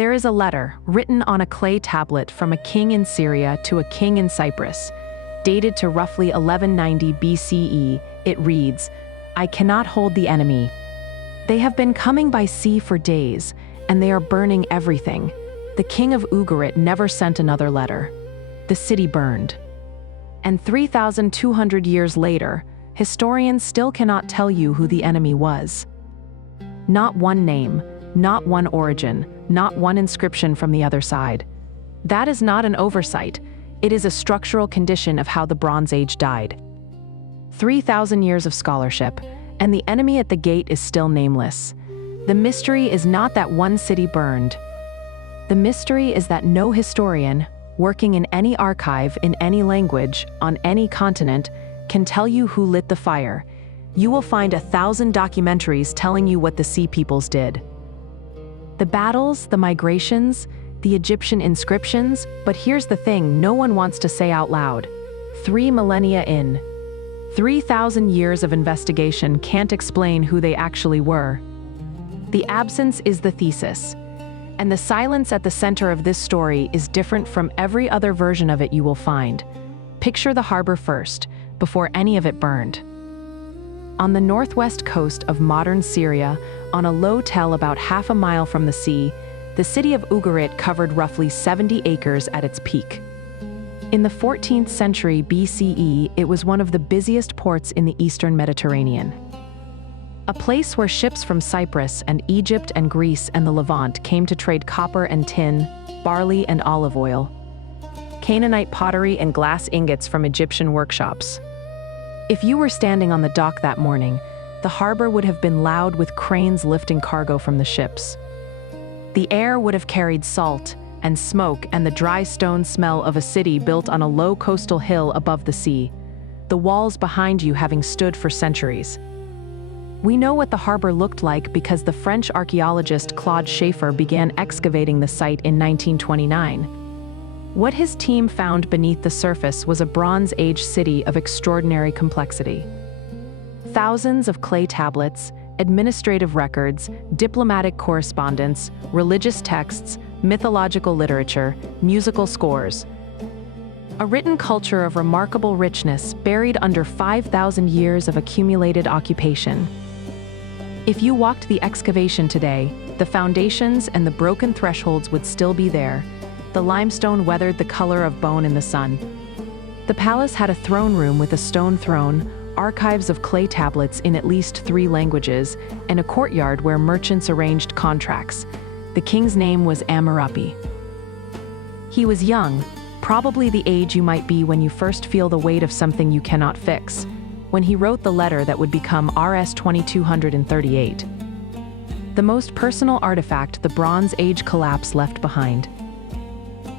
There is a letter written on a clay tablet from a king in Syria to a king in Cyprus. Dated to roughly 1190 BCE, it reads, "I cannot hold the enemy. They have been coming by sea for days, and they are burning everything. The king of Ugarit never sent another letter. The city burned." And 3,200 years later, historians still cannot tell you who the enemy was. Not one name, not one origin, not one inscription from the other side. That is not an oversight. It is a structural condition of how the Bronze Age died. 3,000 years of scholarship, and the enemy at the gate is still nameless. The mystery is not that one city burned. The mystery is that no historian, working in any archive in any language, on any continent, can tell you who lit the fire. You will find 1,000 documentaries telling you what the Sea Peoples did. The battles, the migrations, the Egyptian inscriptions, but here's the thing no one wants to say out loud. 3 millennia in, 3,000 years of investigation can't explain who they actually were. The absence is the thesis, and the silence at the center of this story is different from every other version of it you will find. Picture the harbor first, before any of it burned. On the northwest coast of modern Syria, on a low tell about half a mile from the sea, the city of Ugarit covered roughly 70 acres at its peak. In the 14th century BCE, it was one of the busiest ports in the eastern Mediterranean. A place where ships from Cyprus and Egypt and Greece and the Levant came to trade copper and tin, barley and olive oil, Canaanite pottery and glass ingots from Egyptian workshops. If you were standing on the dock that morning, the harbor would have been loud with cranes lifting cargo from the ships. The air would have carried salt and smoke and the dry stone smell of a city built on a low coastal hill above the sea, the walls behind you having stood for centuries. We know what the harbor looked like because the French archaeologist Claude Schaeffer began excavating the site in 1929. What his team found beneath the surface was a Bronze Age city of extraordinary complexity. Thousands of clay tablets, administrative records, diplomatic correspondence, religious texts, mythological literature, musical scores. A written culture of remarkable richness buried under 5,000 years of accumulated occupation. If you walked the excavation today, the foundations and the broken thresholds would still be there. The limestone weathered the color of bone in the sun. The palace had a throne room with a stone throne, archives of clay tablets in at least 3 languages, and a courtyard where merchants arranged contracts. The king's name was Ammurapi. He was young, probably the age you might be when you first feel the weight of something you cannot fix, when he wrote the letter that would become RS 2238. The most personal artifact the Bronze Age collapse left behind.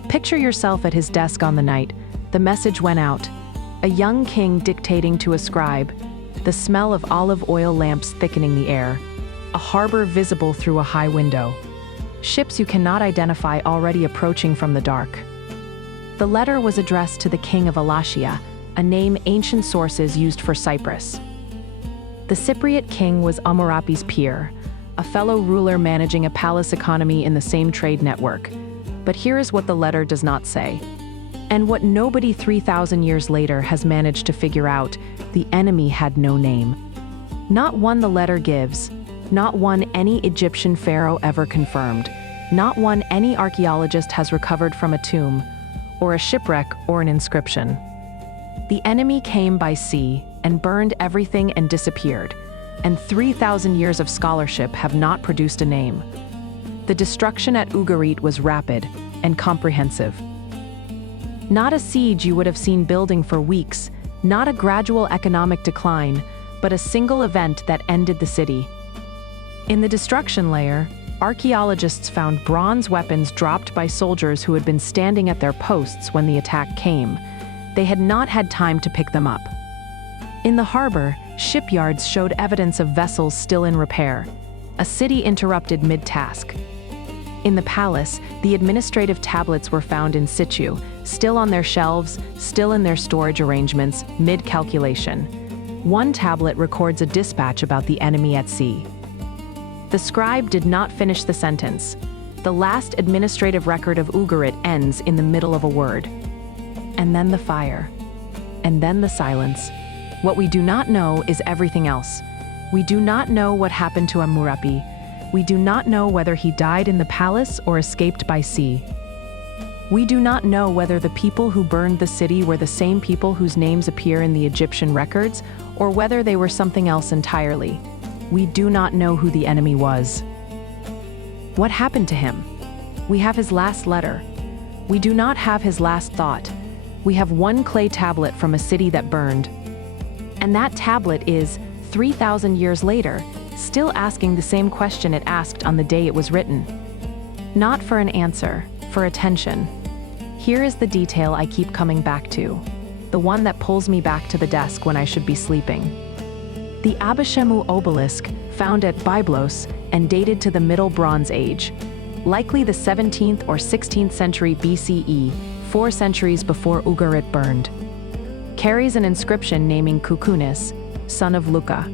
Picture yourself at his desk on the night. The message went out. A young king dictating to a scribe, the smell of olive oil lamps thickening the air, a harbor visible through a high window, ships you cannot identify already approaching from the dark. The letter was addressed to the king of Alatia, a name ancient sources used for Cyprus. The Cypriot king was Ammurapi's peer, a fellow ruler managing a palace economy in the same trade network. But here is what the letter does not say. And what nobody 3,000 years later has managed to figure out, the enemy had no name. Not one the letter gives, not one any Egyptian pharaoh ever confirmed, not one any archaeologist has recovered from a tomb, or a shipwreck or an inscription. The enemy came by sea and burned everything and disappeared, and 3,000 years of scholarship have not produced a name. The destruction at Ugarit was rapid and comprehensive. Not a siege you would have seen building for weeks, not a gradual economic decline, but a single event that ended the city. In the destruction layer, archaeologists found bronze weapons dropped by soldiers who had been standing at their posts when the attack came. They had not had time to pick them up. In the harbor, shipyards showed evidence of vessels still in repair. A city interrupted mid-task. In the palace, the administrative tablets were found in situ, still on their shelves, still in their storage arrangements, mid-calculation. One tablet records a dispatch about the enemy at sea. The scribe did not finish the sentence. The last administrative record of Ugarit ends in the middle of a word. And then the fire. And then the silence. What we do not know is everything else. We do not know what happened to Ammurapi. We do not know whether he died in the palace or escaped by sea. We do not know whether the people who burned the city were the same people whose names appear in the Egyptian records, or whether they were something else entirely. We do not know who the enemy was. What happened to him? We have his last letter. We do not have his last thought. We have one clay tablet from a city that burned. And that tablet is, 3,000 years later, still asking the same question it asked on the day it was written. Not for an answer, for attention. Here is the detail I keep coming back to, the one that pulls me back to the desk when I should be sleeping. The Abishemu obelisk, found at Pylos and dated to the Middle Bronze Age, likely the 17th or 16th century BCE, 4 centuries before Ugarit burned, carries an inscription naming Kukunis, son of Luca.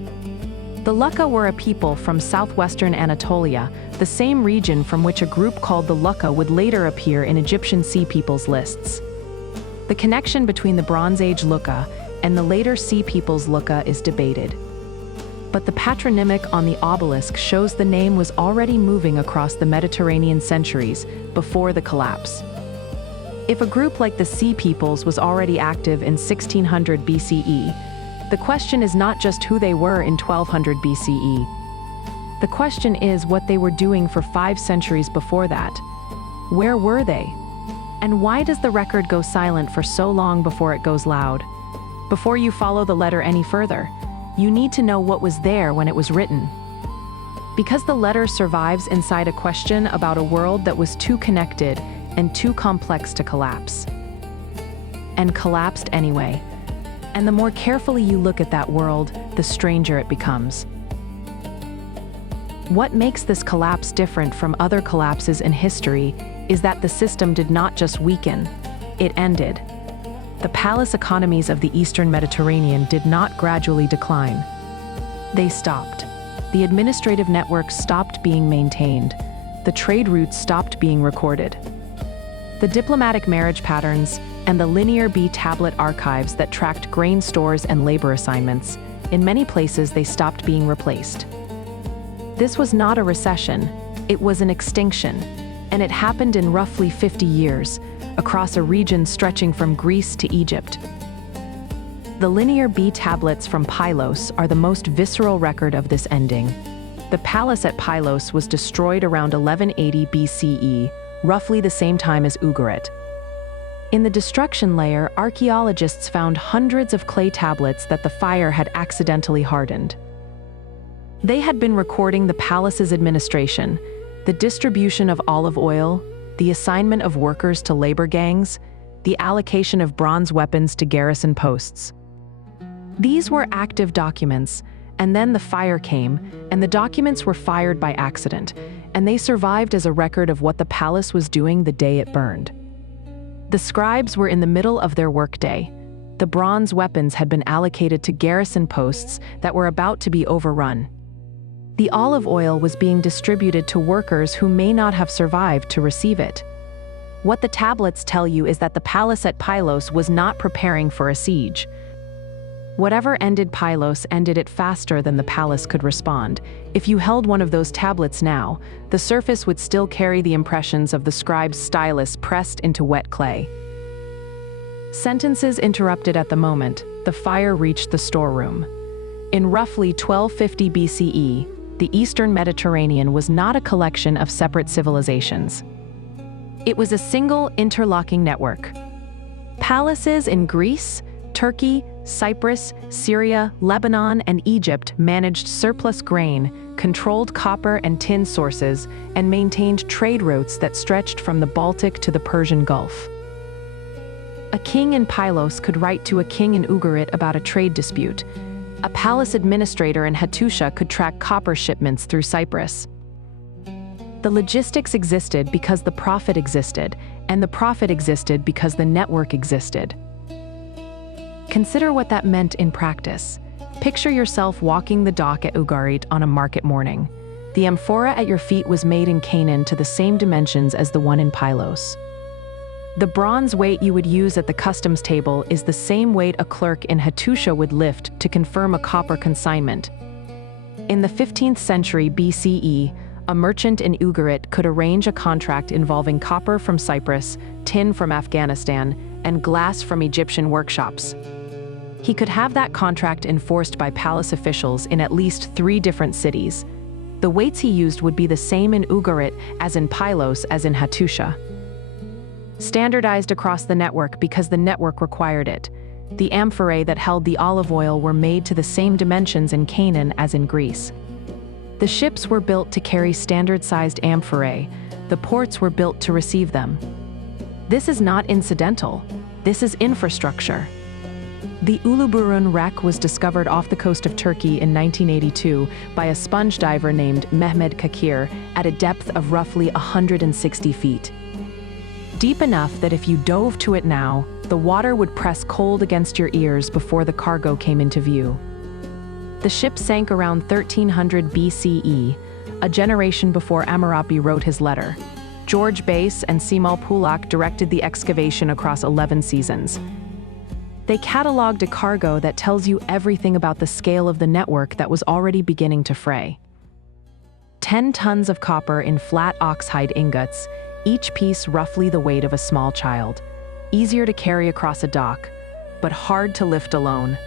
The Lucca were a people from southwestern Anatolia, the same region from which a group called the Lucca would later appear in Egyptian sea peoples lists. The connection between the Bronze Age Lucca and the later sea peoples Lucca is debated. But the patronymic on the obelisk shows the name was already moving across the Mediterranean centuries before the collapse. If a group like the Sea Peoples was already active in 1600 BCE, the question is not just who they were in 1200 BCE. The question is what they were doing for 5 centuries before that. Where were they? And why does the record go silent for so long before it goes loud? Before you follow the letter any further, you need to know what was there when it was written. Because the letter survives inside a question about a world that was too connected and too complex to collapse. And collapsed anyway. And the more carefully you look at that world, the stranger it becomes. What makes this collapse different from other collapses in history is that the system did not just weaken, it ended. The palace economies of the Eastern Mediterranean did not gradually decline. They stopped. The administrative networks stopped being maintained. The trade routes stopped being recorded. The diplomatic marriage patterns and the linear B tablet archives that tracked grain stores and labor assignments, in many places they stopped being replaced. This was not a recession, it was an extinction, and it happened in roughly 50 years, across a region stretching from Greece to Egypt. The linear B tablets from Pylos are the most visceral record of this ending. The palace at Pylos was destroyed around 1180 BCE, roughly the same time as Ugarit. In the destruction layer, archaeologists found hundreds of clay tablets that the fire had accidentally hardened. They had been recording the palace's administration, the distribution of olive oil, the assignment of workers to labor gangs, the allocation of bronze weapons to garrison posts. These were active documents, and then the fire came, and the documents were fired by accident, and they survived as a record of what the palace was doing the day it burned. The scribes were in the middle of their workday. The bronze weapons had been allocated to garrison posts that were about to be overrun. The olive oil was being distributed to workers who may not have survived to receive it. What the tablets tell you is that the palace at Pylos was not preparing for a siege. Whatever ended Pylos ended it faster than the palace could respond. If you held one of those tablets now, the surface would still carry the impressions of the scribe's stylus pressed into wet clay. Sentences interrupted at the moment, the fire reached the storeroom. In roughly 1250 BCE, the Eastern Mediterranean was not a collection of separate civilizations. It was a single interlocking network. Palaces in Greece, Turkey, Cyprus, Syria, Lebanon, and Egypt managed surplus grain, controlled copper and tin sources, and maintained trade routes that stretched from the Baltic to the Persian Gulf. A king in Pylos could write to a king in Ugarit about a trade dispute. A palace administrator in Hattusha could track copper shipments through Cyprus. The logistics existed because the profit existed, and the profit existed because the network existed. Consider what that meant in practice. Picture yourself walking the dock at Ugarit on a market morning. The amphora at your feet was made in Canaan to the same dimensions as the one in Pylos. The bronze weight you would use at the customs table is the same weight a clerk in Hattusha would lift to confirm a copper consignment. In the 15th century BCE, a merchant in Ugarit could arrange a contract involving copper from Cyprus, tin from Afghanistan, and glass from Egyptian workshops. He could have that contract enforced by palace officials in at least 3 different cities. The weights he used would be the same in Ugarit as in Pylos as in Hattusha. Standardized across the network because the network required it. The amphorae that held the olive oil were made to the same dimensions in Canaan as in Greece. The ships were built to carry standard-sized amphorae. The ports were built to receive them. This is not incidental. This is infrastructure. The Uluburun wreck was discovered off the coast of Turkey in 1982 by a sponge diver named Mehmed Kakir at a depth of roughly 160 feet. Deep enough that if you dove to it now, the water would press cold against your ears before the cargo came into view. The ship sank around 1300 BCE, a generation before Ammurapi wrote his letter. George Bass and Simal Pulak directed the excavation across 11 seasons. They cataloged a cargo that tells you everything about the scale of the network that was already beginning to fray. 10 tons of copper in flat oxhide ingots, each piece roughly the weight of a small child. Easier to carry across a dock, but hard to lift alone.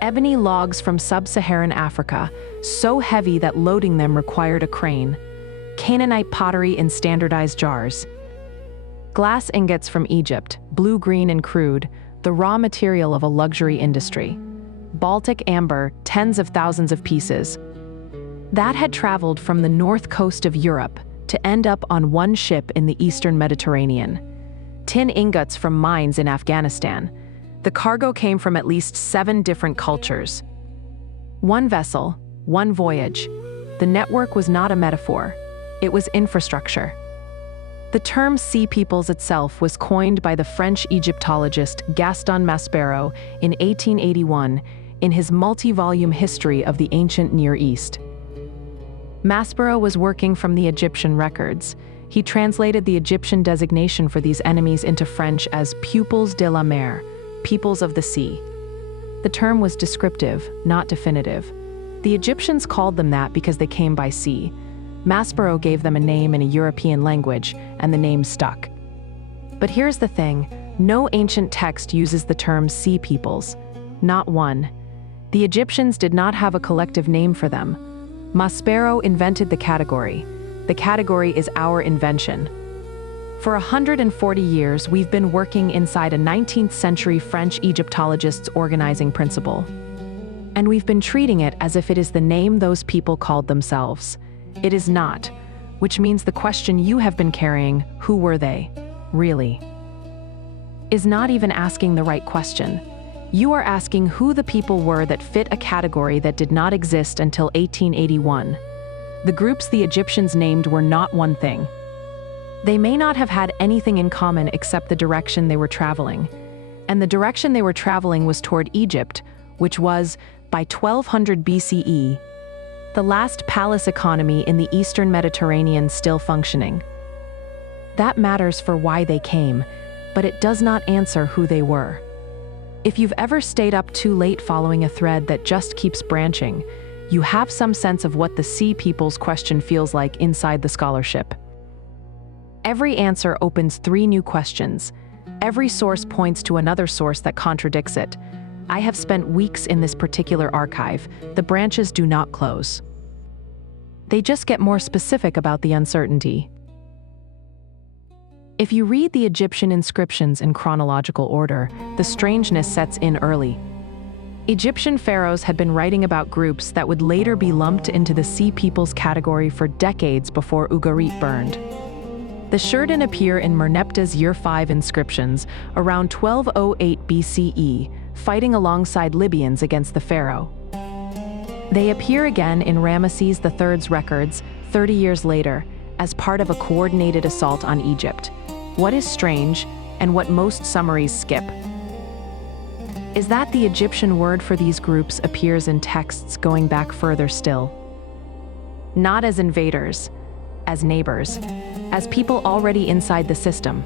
Ebony logs from sub-Saharan Africa, so heavy that loading them required a crane. Canaanite pottery in standardized jars. Glass ingots from Egypt, blue-green and crude, the raw material of a luxury industry. Baltic amber, tens of thousands of pieces. That had traveled from the north coast of Europe to end up on one ship in the eastern Mediterranean. Tin ingots from mines in Afghanistan. The cargo came from at least 7 different cultures. One vessel, one voyage. The network was not a metaphor. It was infrastructure. The term Sea Peoples itself was coined by the French Egyptologist Gaston Maspero in 1881 in his multi-volume history of the ancient Near East. Maspero was working from the Egyptian records. He translated the Egyptian designation for these enemies into French as pupils de la mer, peoples of the sea. The term was descriptive, not definitive. The Egyptians called them that because they came by sea. Maspero gave them a name in a European language, and the name stuck. But here's the thing, no ancient text uses the term sea peoples. Not one. The Egyptians did not have a collective name for them. Maspero invented the category. The category is our invention. For 140 years, we've been working inside a 19th century French Egyptologist's organizing principle. And we've been treating it as if it is the name those people called themselves. It is not, which means the question you have been carrying, who were they, really, is not even asking the right question. You are asking who the people were that fit a category that did not exist until 1881. The groups the Egyptians named were not one thing. They may not have had anything in common except the direction they were traveling. And the direction they were traveling was toward Egypt, which was, by 1200 BCE, the last palace economy in the eastern Mediterranean still functioning. That matters for why they came, but it does not answer who they were. If you've ever stayed up too late following a thread that just keeps branching, you have some sense of what the Sea Peoples question feels like inside the scholarship. Every answer opens 3 new questions. Every source points to another source that contradicts it. I have spent weeks in this particular archive. The branches do not close. They just get more specific about the uncertainty. If you read the Egyptian inscriptions in chronological order, the strangeness sets in early. Egyptian pharaohs had been writing about groups that would later be lumped into the Sea Peoples category for decades before Ugarit burned. The Sherden appear in Merneptah's Year 5 inscriptions around 1208 BCE, fighting alongside Libyans against the pharaoh. They appear again in Ramesses III's records 30 years later as part of a coordinated assault on Egypt. What is strange, and what most summaries skip, is that the Egyptian word for these groups appears in texts going back further still. not as invaders, as neighbors, as people already inside the system.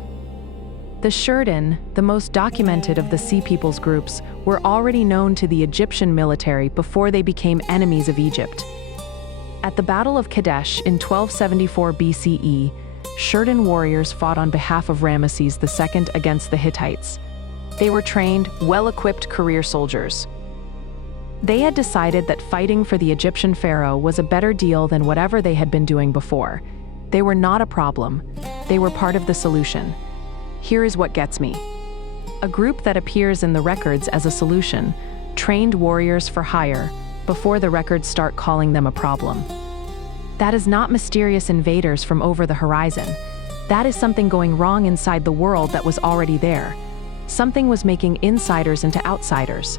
The Sherden, the most documented of the Sea Peoples groups, were already known to the Egyptian military before they became enemies of Egypt. At the Battle of Kadesh in 1274 BCE, Sherden warriors fought on behalf of Ramesses II against the Hittites. They were trained, well-equipped career soldiers. They had decided that fighting for the Egyptian pharaoh was a better deal than whatever they had been doing before. They were not a problem. They were part of the solution. Here is what gets me. A group that appears in the records as a solution, trained warriors for hire, before the records start calling them a problem. That is not mysterious invaders from over the horizon. That is something going wrong inside the world that was already there. Something was making insiders into outsiders.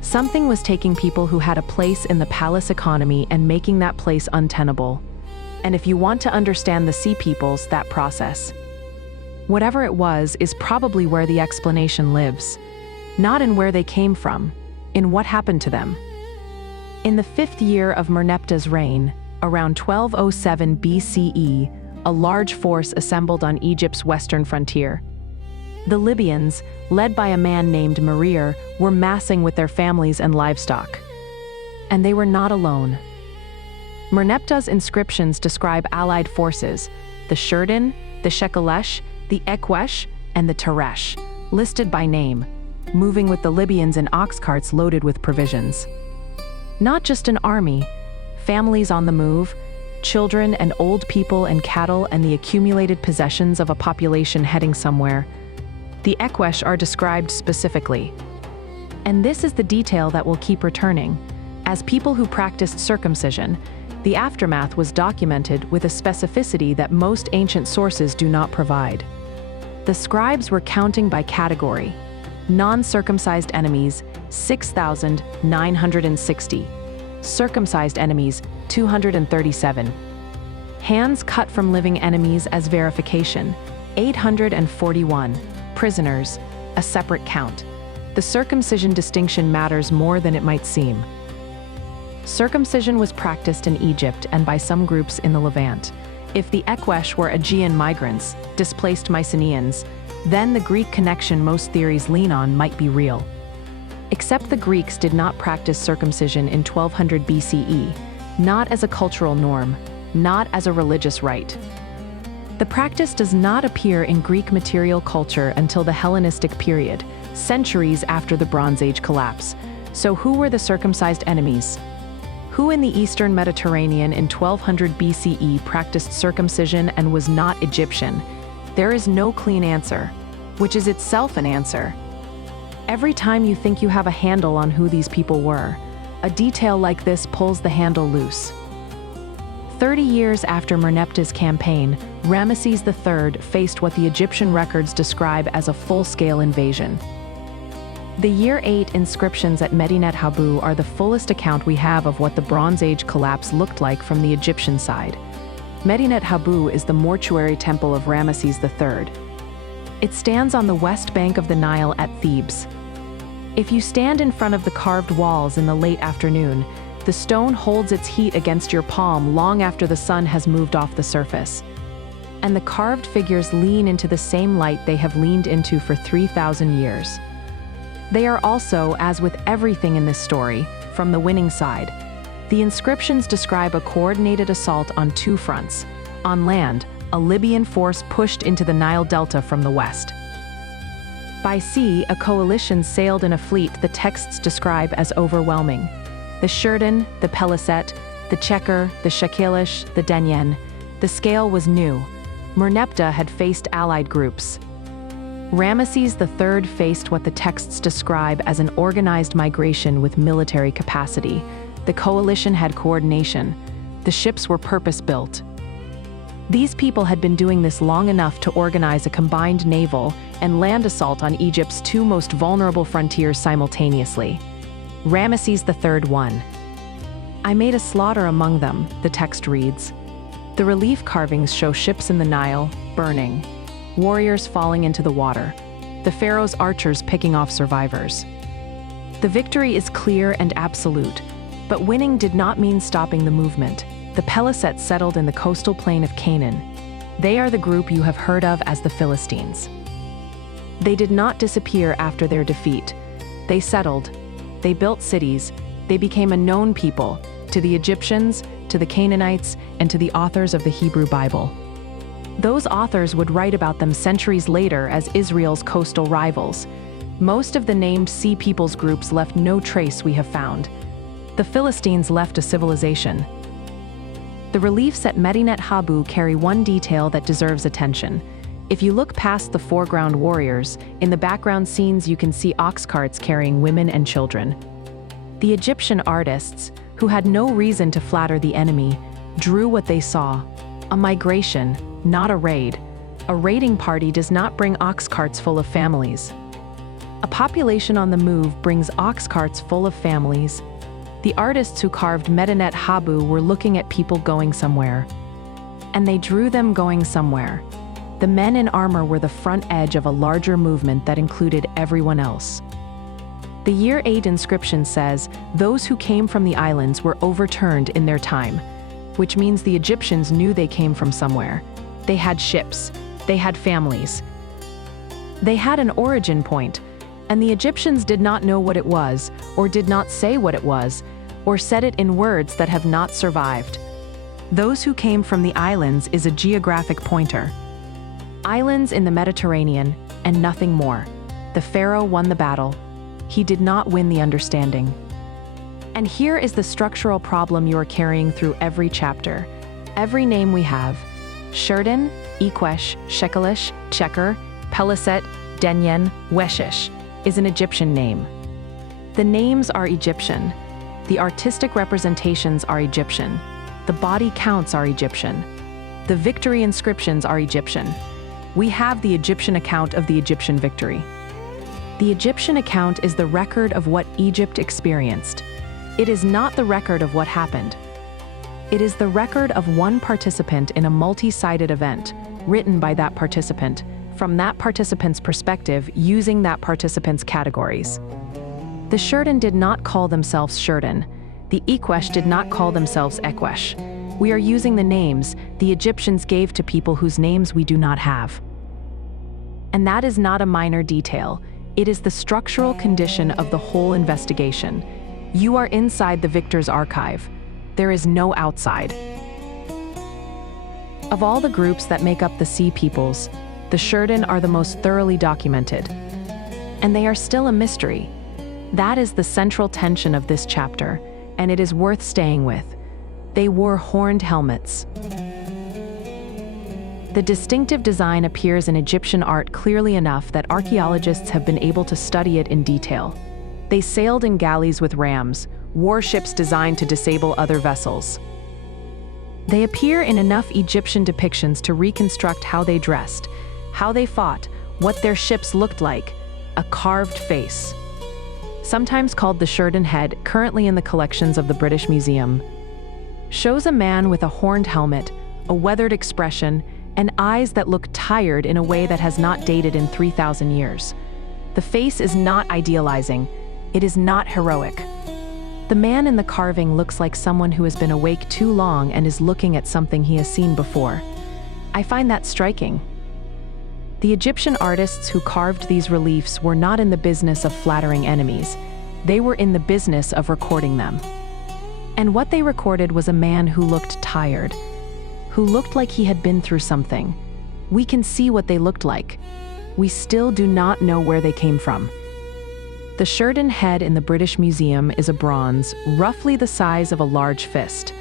Something was taking people who had a place in the palace economy and making that place untenable. And if you want to understand the Sea Peoples, that process, whatever it was, is probably where the explanation lives. Not in where they came from, in what happened to them. In the 5th year of Merneptah's reign, around 1207 BCE, a large force assembled on Egypt's western frontier. The Libyans, led by a man named Merir, were massing with their families and livestock. And they were not alone. Merneptah's inscriptions describe allied forces, the Sherden, the Shekelesh, the Ekwesh, and the Teresh, listed by name, moving with the Libyans in ox carts loaded with provisions. Not just an army, families on the move, children and old people and cattle and the accumulated possessions of a population heading somewhere. The Ekwesh are described specifically. And this is the detail that will keep returning. As people who practiced circumcision, the aftermath was documented with a specificity that most ancient sources do not provide. The scribes were counting by category. Non-circumcised enemies, 6,960. Circumcised enemies, 237. Hands cut from living enemies as verification, 841. Prisoners, a separate count. The circumcision distinction matters more than it might seem. Circumcision was practiced in Egypt and by some groups in the Levant. If the Ekwesh were Aegean migrants, displaced Mycenaeans, then the Greek connection most theories lean on might be real. Except the Greeks did not practice circumcision in 1200 BCE, not as a cultural norm, not as a religious rite. The practice does not appear in Greek material culture until the Hellenistic period, centuries after the Bronze Age collapse. So who were the circumcised enemies? Who in the Eastern Mediterranean in 1200 BCE practiced circumcision and was not Egyptian? There is no clean answer, which is itself an answer. Every time you think you have a handle on who these people were, a detail like this pulls the handle loose. 30 years after Merneptah's campaign, Ramesses III faced what the Egyptian records describe as a full-scale invasion. The Year 8 inscriptions at Medinet Habu are the fullest account we have of what the Bronze Age collapse looked like from the Egyptian side. Medinet Habu is the mortuary temple of Ramesses III. It stands on the west bank of the Nile at Thebes. If you stand in front of the carved walls in the late afternoon, the stone holds its heat against your palm long after the sun has moved off the surface. And the carved figures lean into the same light they have leaned into for 3,000 years. They are also, as with everything in this story, from the winning side. The inscriptions describe a coordinated assault on two fronts. On land, a Libyan force pushed into the Nile Delta from the west. By sea, a coalition sailed in a fleet the texts describe as overwhelming. The Sherden, the Peliset, the Checker, the Shekelesh, the Denyen. The scale was new. Merneptah had faced allied groups. Ramesses III faced what the texts describe as an organized migration with military capacity. The coalition had coordination. The ships were purpose-built. These people had been doing this long enough to organize a combined naval and land assault on Egypt's two most vulnerable frontiers simultaneously. Ramesses III won. I made a slaughter among them, the text reads. The relief carvings show ships in the Nile, burning. Warriors falling into the water. The pharaoh's archers picking off survivors. The victory is clear and absolute. But winning did not mean stopping the movement. The Pelisets settled in the coastal plain of Canaan. They are the group you have heard of as the Philistines. They did not disappear after their defeat. They settled. They built cities. They became a known people to the Egyptians, to the Canaanites, and to the authors of the Hebrew Bible. Those authors would write about them centuries later as Israel's coastal rivals. Most of the named Sea Peoples groups left no trace we have found. The Philistines left a civilization. The reliefs at Medinet Habu carry one detail that deserves attention. If you look past the foreground warriors, in the background scenes you can see ox carts carrying women and children. The Egyptian artists, who had no reason to flatter the enemy, drew what they saw: a migration, not a raid. A raiding party does not bring ox carts full of families. A population on the move brings ox carts full of families. The artists who carved Medinet Habu were looking at people going somewhere. And they drew them going somewhere. The men in armor were the front edge of a larger movement that included everyone else. The Year 8 inscription says, "Those who came from the islands were overturned in their time," which means the Egyptians knew they came from somewhere. They had ships. They had families. They had an origin point, and the Egyptians did not know what it was, or did not say what it was, or said it in words that have not survived. Those who came from the islands is a geographic pointer. Islands in the Mediterranean, and nothing more. The pharaoh won the battle. He did not win the understanding. And here is the structural problem you are carrying through every chapter. Every name we have: Sherden, Equesh, Shekelish, Checker, Peliset, Denyen, Weshish, is an Egyptian name. The names are Egyptian. The artistic representations are Egyptian. The body counts are Egyptian. The victory inscriptions are Egyptian. We have the Egyptian account of the Egyptian victory. The Egyptian account is the record of what Egypt experienced. It is not the record of what happened. It is the record of one participant in a multi-sided event, written by that participant, from that participant's perspective, using that participant's categories. The Sherden did not call themselves Sherden. The Equesh did not call themselves Equesh. We are using the names the Egyptians gave to people whose names we do not have. And that is not a minor detail. It is the structural condition of the whole investigation. You are inside the victor's archive. There is no outside. Of all the groups that make up the Sea Peoples, the Sherden are the most thoroughly documented. And they are still a mystery. That is the central tension of this chapter, and it is worth staying with. They wore horned helmets. The distinctive design appears in Egyptian art clearly enough that archaeologists have been able to study it in detail. They sailed in galleys with rams, warships designed to disable other vessels. They appear in enough Egyptian depictions to reconstruct how they dressed, how they fought, what their ships looked like: a carved face. Sometimes called the Sherden head, currently in the collections of the British Museum, shows a man with a horned helmet, a weathered expression, and eyes that look tired in a way that has not dated in 3,000 years. The face is not idealizing. It is not heroic. The man in the carving looks like someone who has been awake too long and is looking at something he has seen before. I find that striking. The Egyptian artists who carved these reliefs were not in the business of flattering enemies. They were in the business of recording them. And what they recorded was a man who looked tired, who looked like he had been through something. We can see what they looked like. We still do not know where they came from. The Sherden head in the British Museum is a bronze, roughly the size of a large fist.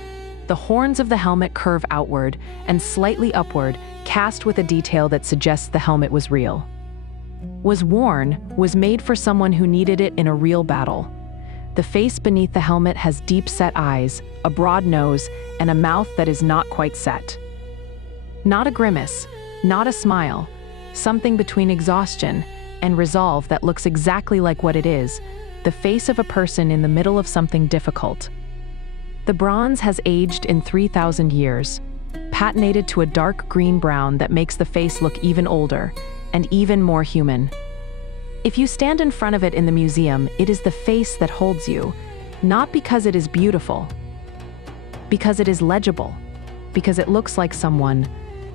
The horns of the helmet curve outward and slightly upward, cast with a detail that suggests the helmet was real. Was worn, was made for someone who needed it in a real battle. The face beneath the helmet has deep-set eyes, a broad nose, and a mouth that is not quite set. Not a grimace, not a smile, something between exhaustion and resolve that looks exactly like what it is, the face of a person in the middle of something difficult. The bronze has aged in 3,000 years, patinated to a dark green-brown that makes the face look even older and even more human. If you stand in front of it in the museum, it is the face that holds you, Not because it is beautiful, because it is legible, because it looks like someone.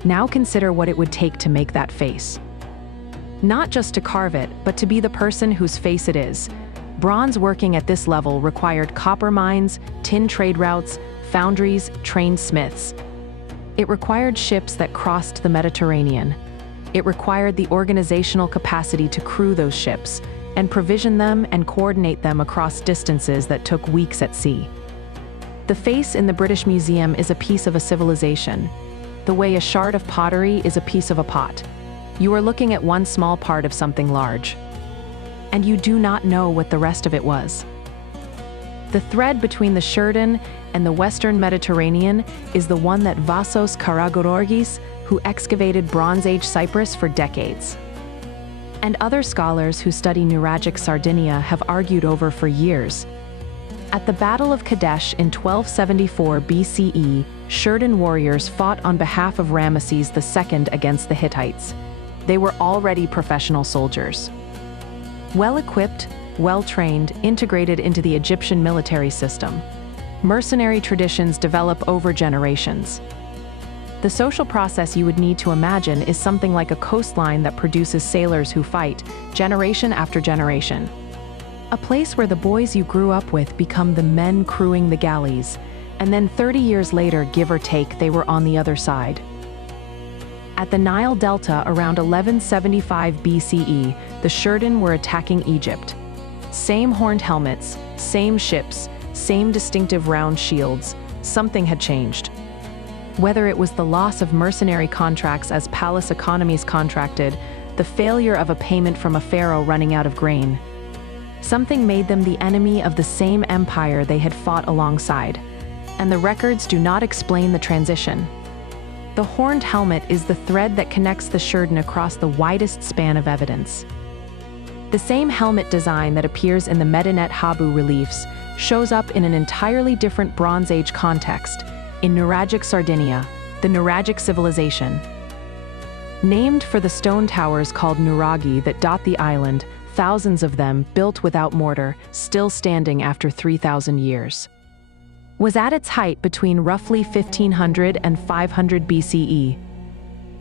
Now consider what it would take to make that face. Not just to carve it, but to be the person whose face it is. Bronze working at this level required copper mines, tin trade routes, foundries, trained smiths. It required ships that crossed the Mediterranean. It required the organizational capacity to crew those ships and provision them and coordinate them across distances that took weeks at sea. The face in the British Museum is a piece of a civilization, the way a shard of pottery is a piece of a pot. You are looking at one small part of something large, and you do not know what the rest of it was. The thread between the Sherden and the Western Mediterranean is the one that Vassos Karageorgis, who excavated Bronze Age Cyprus for decades, and other scholars who study Nuragic Sardinia have argued over for years. At the Battle of Kadesh in 1274 BCE, Sherden warriors fought on behalf of Ramesses II against the Hittites. They were already professional soldiers, well-equipped, well-trained, integrated into the Egyptian military system. Mercenary traditions develop over generations. The social process you would need to imagine is something like a coastline that produces sailors who fight, generation after generation. A place where the boys you grew up with become the men crewing the galleys, and then 30 years later, give or take, they were on the other side. At the Nile Delta around 1175 BCE, the Sherden were attacking Egypt. Same horned helmets, same ships, same distinctive round shields. Something had changed. Whether it was the loss of mercenary contracts as palace economies contracted, the failure of a payment from a pharaoh running out of grain, something made them the enemy of the same empire they had fought alongside. And the records do not explain the transition. The horned helmet is the thread that connects the Sherden across the widest span of evidence. The same helmet design that appears in the Medinet Habu reliefs shows up in an entirely different Bronze Age context, in Nuragic Sardinia, the Nuragic civilization. Named for the stone towers called Nuragi that dot the island, thousands of them, built without mortar, still standing after 3,000 years. Was at its height between roughly 1500 and 500 BCE.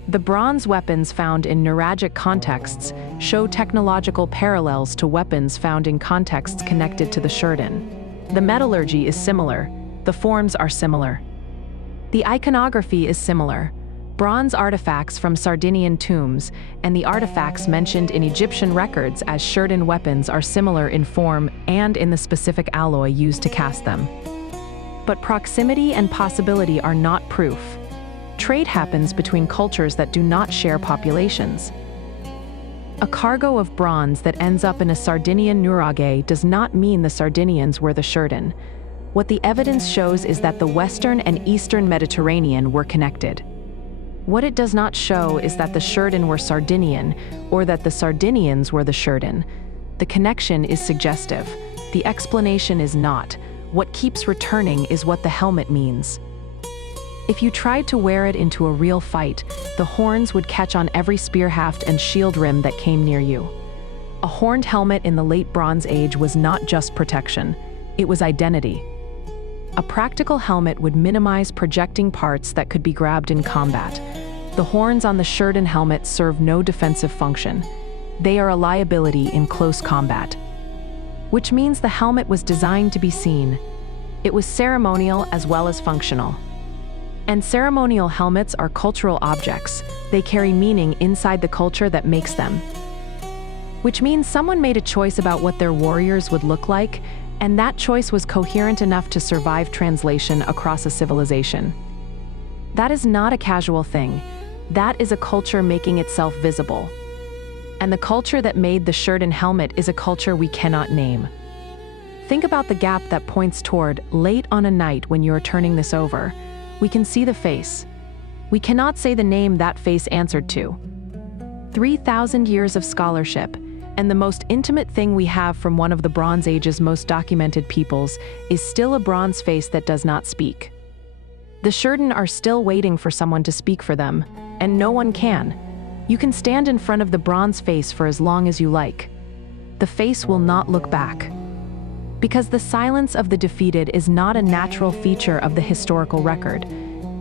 The bronze weapons found in Nuragic contexts show technological parallels to weapons found in contexts connected to the Sherden. The metallurgy is similar, the forms are similar. The iconography is similar. Bronze artifacts from Sardinian tombs and the artifacts mentioned in Egyptian records as Sherden weapons are similar in form and in the specific alloy used to cast them. But proximity and possibility are not proof. Trade happens between cultures that do not share populations. A cargo of bronze that ends up in a Sardinian nurage does not mean the Sardinians were the Sherden. What the evidence shows is that the Western and Eastern Mediterranean were connected. What it does not show is that the Sherden were Sardinian, or that the Sardinians were the Sherden. The connection is suggestive. The explanation is not. What keeps returning is what the helmet means. If you tried to wear it into a real fight, the horns would catch on every spear haft and shield rim that came near you. A horned helmet in the late Bronze Age was not just protection, it was identity. A practical helmet would minimize projecting parts that could be grabbed in combat. The horns on the Sherden helmet serve no defensive function. They are a liability in close combat. Which means the helmet was designed to be seen. It was ceremonial as well as functional. And ceremonial helmets are cultural objects. They carry meaning inside the culture that makes them. Which means someone made a choice about what their warriors would look like, and that choice was coherent enough to survive translation across a civilization. That is not a casual thing. That is a culture making itself visible. And the culture that made the Sherden helmet is a culture we cannot name. Think about the gap that points toward late on a night when you are turning this over. We can see the face. We cannot say the name that face answered to. 3,000 years of scholarship, and the most intimate thing we have from one of the Bronze Age's most documented peoples is still a bronze face that does not speak. The Sherden are still waiting for someone to speak for them, and no one can. You can stand in front of the bronze face for as long as you like. The face will not look back. Because the silence of the defeated is not a natural feature of the historical record.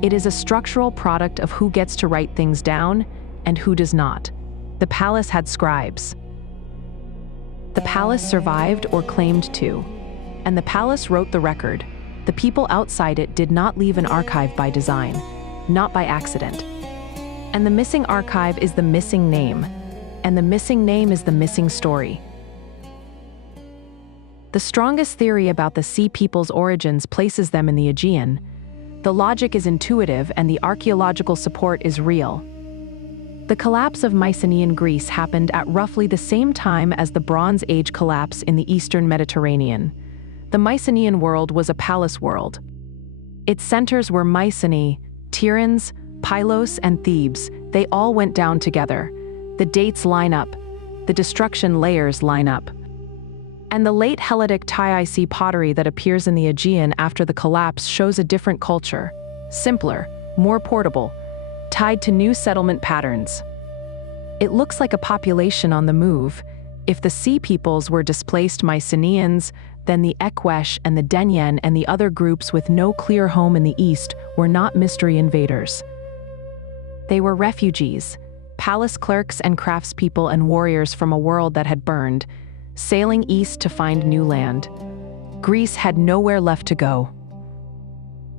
It is a structural product of who gets to write things down and who does not. The palace had scribes. The palace survived or claimed to. And the palace wrote the record. The people outside it did not leave an archive by design, not by accident. And the missing archive is the missing name. And the missing name is the missing story. The strongest theory about the Sea People's origins places them in the Aegean. The logic is intuitive and the archaeological support is real. The collapse of Mycenaean Greece happened at roughly the same time as the Bronze Age collapse in the Eastern Mediterranean. The Mycenaean world was a palace world. Its centers were Mycenae, Tiryns, Pylos, and Thebes. They all went down together. The dates line up. The destruction layers line up. And the late Helladic Tyic pottery that appears in the Aegean after the collapse shows a different culture, simpler, more portable, tied to new settlement patterns. It looks like a population on the move. If the Sea Peoples were displaced Mycenaeans, then the Ekwesh and the Denyen and the other groups with no clear home in the east were not mystery invaders. They were refugees, palace clerks and craftspeople and warriors from a world that had burned, sailing east to find new land. Greece had nowhere left to go.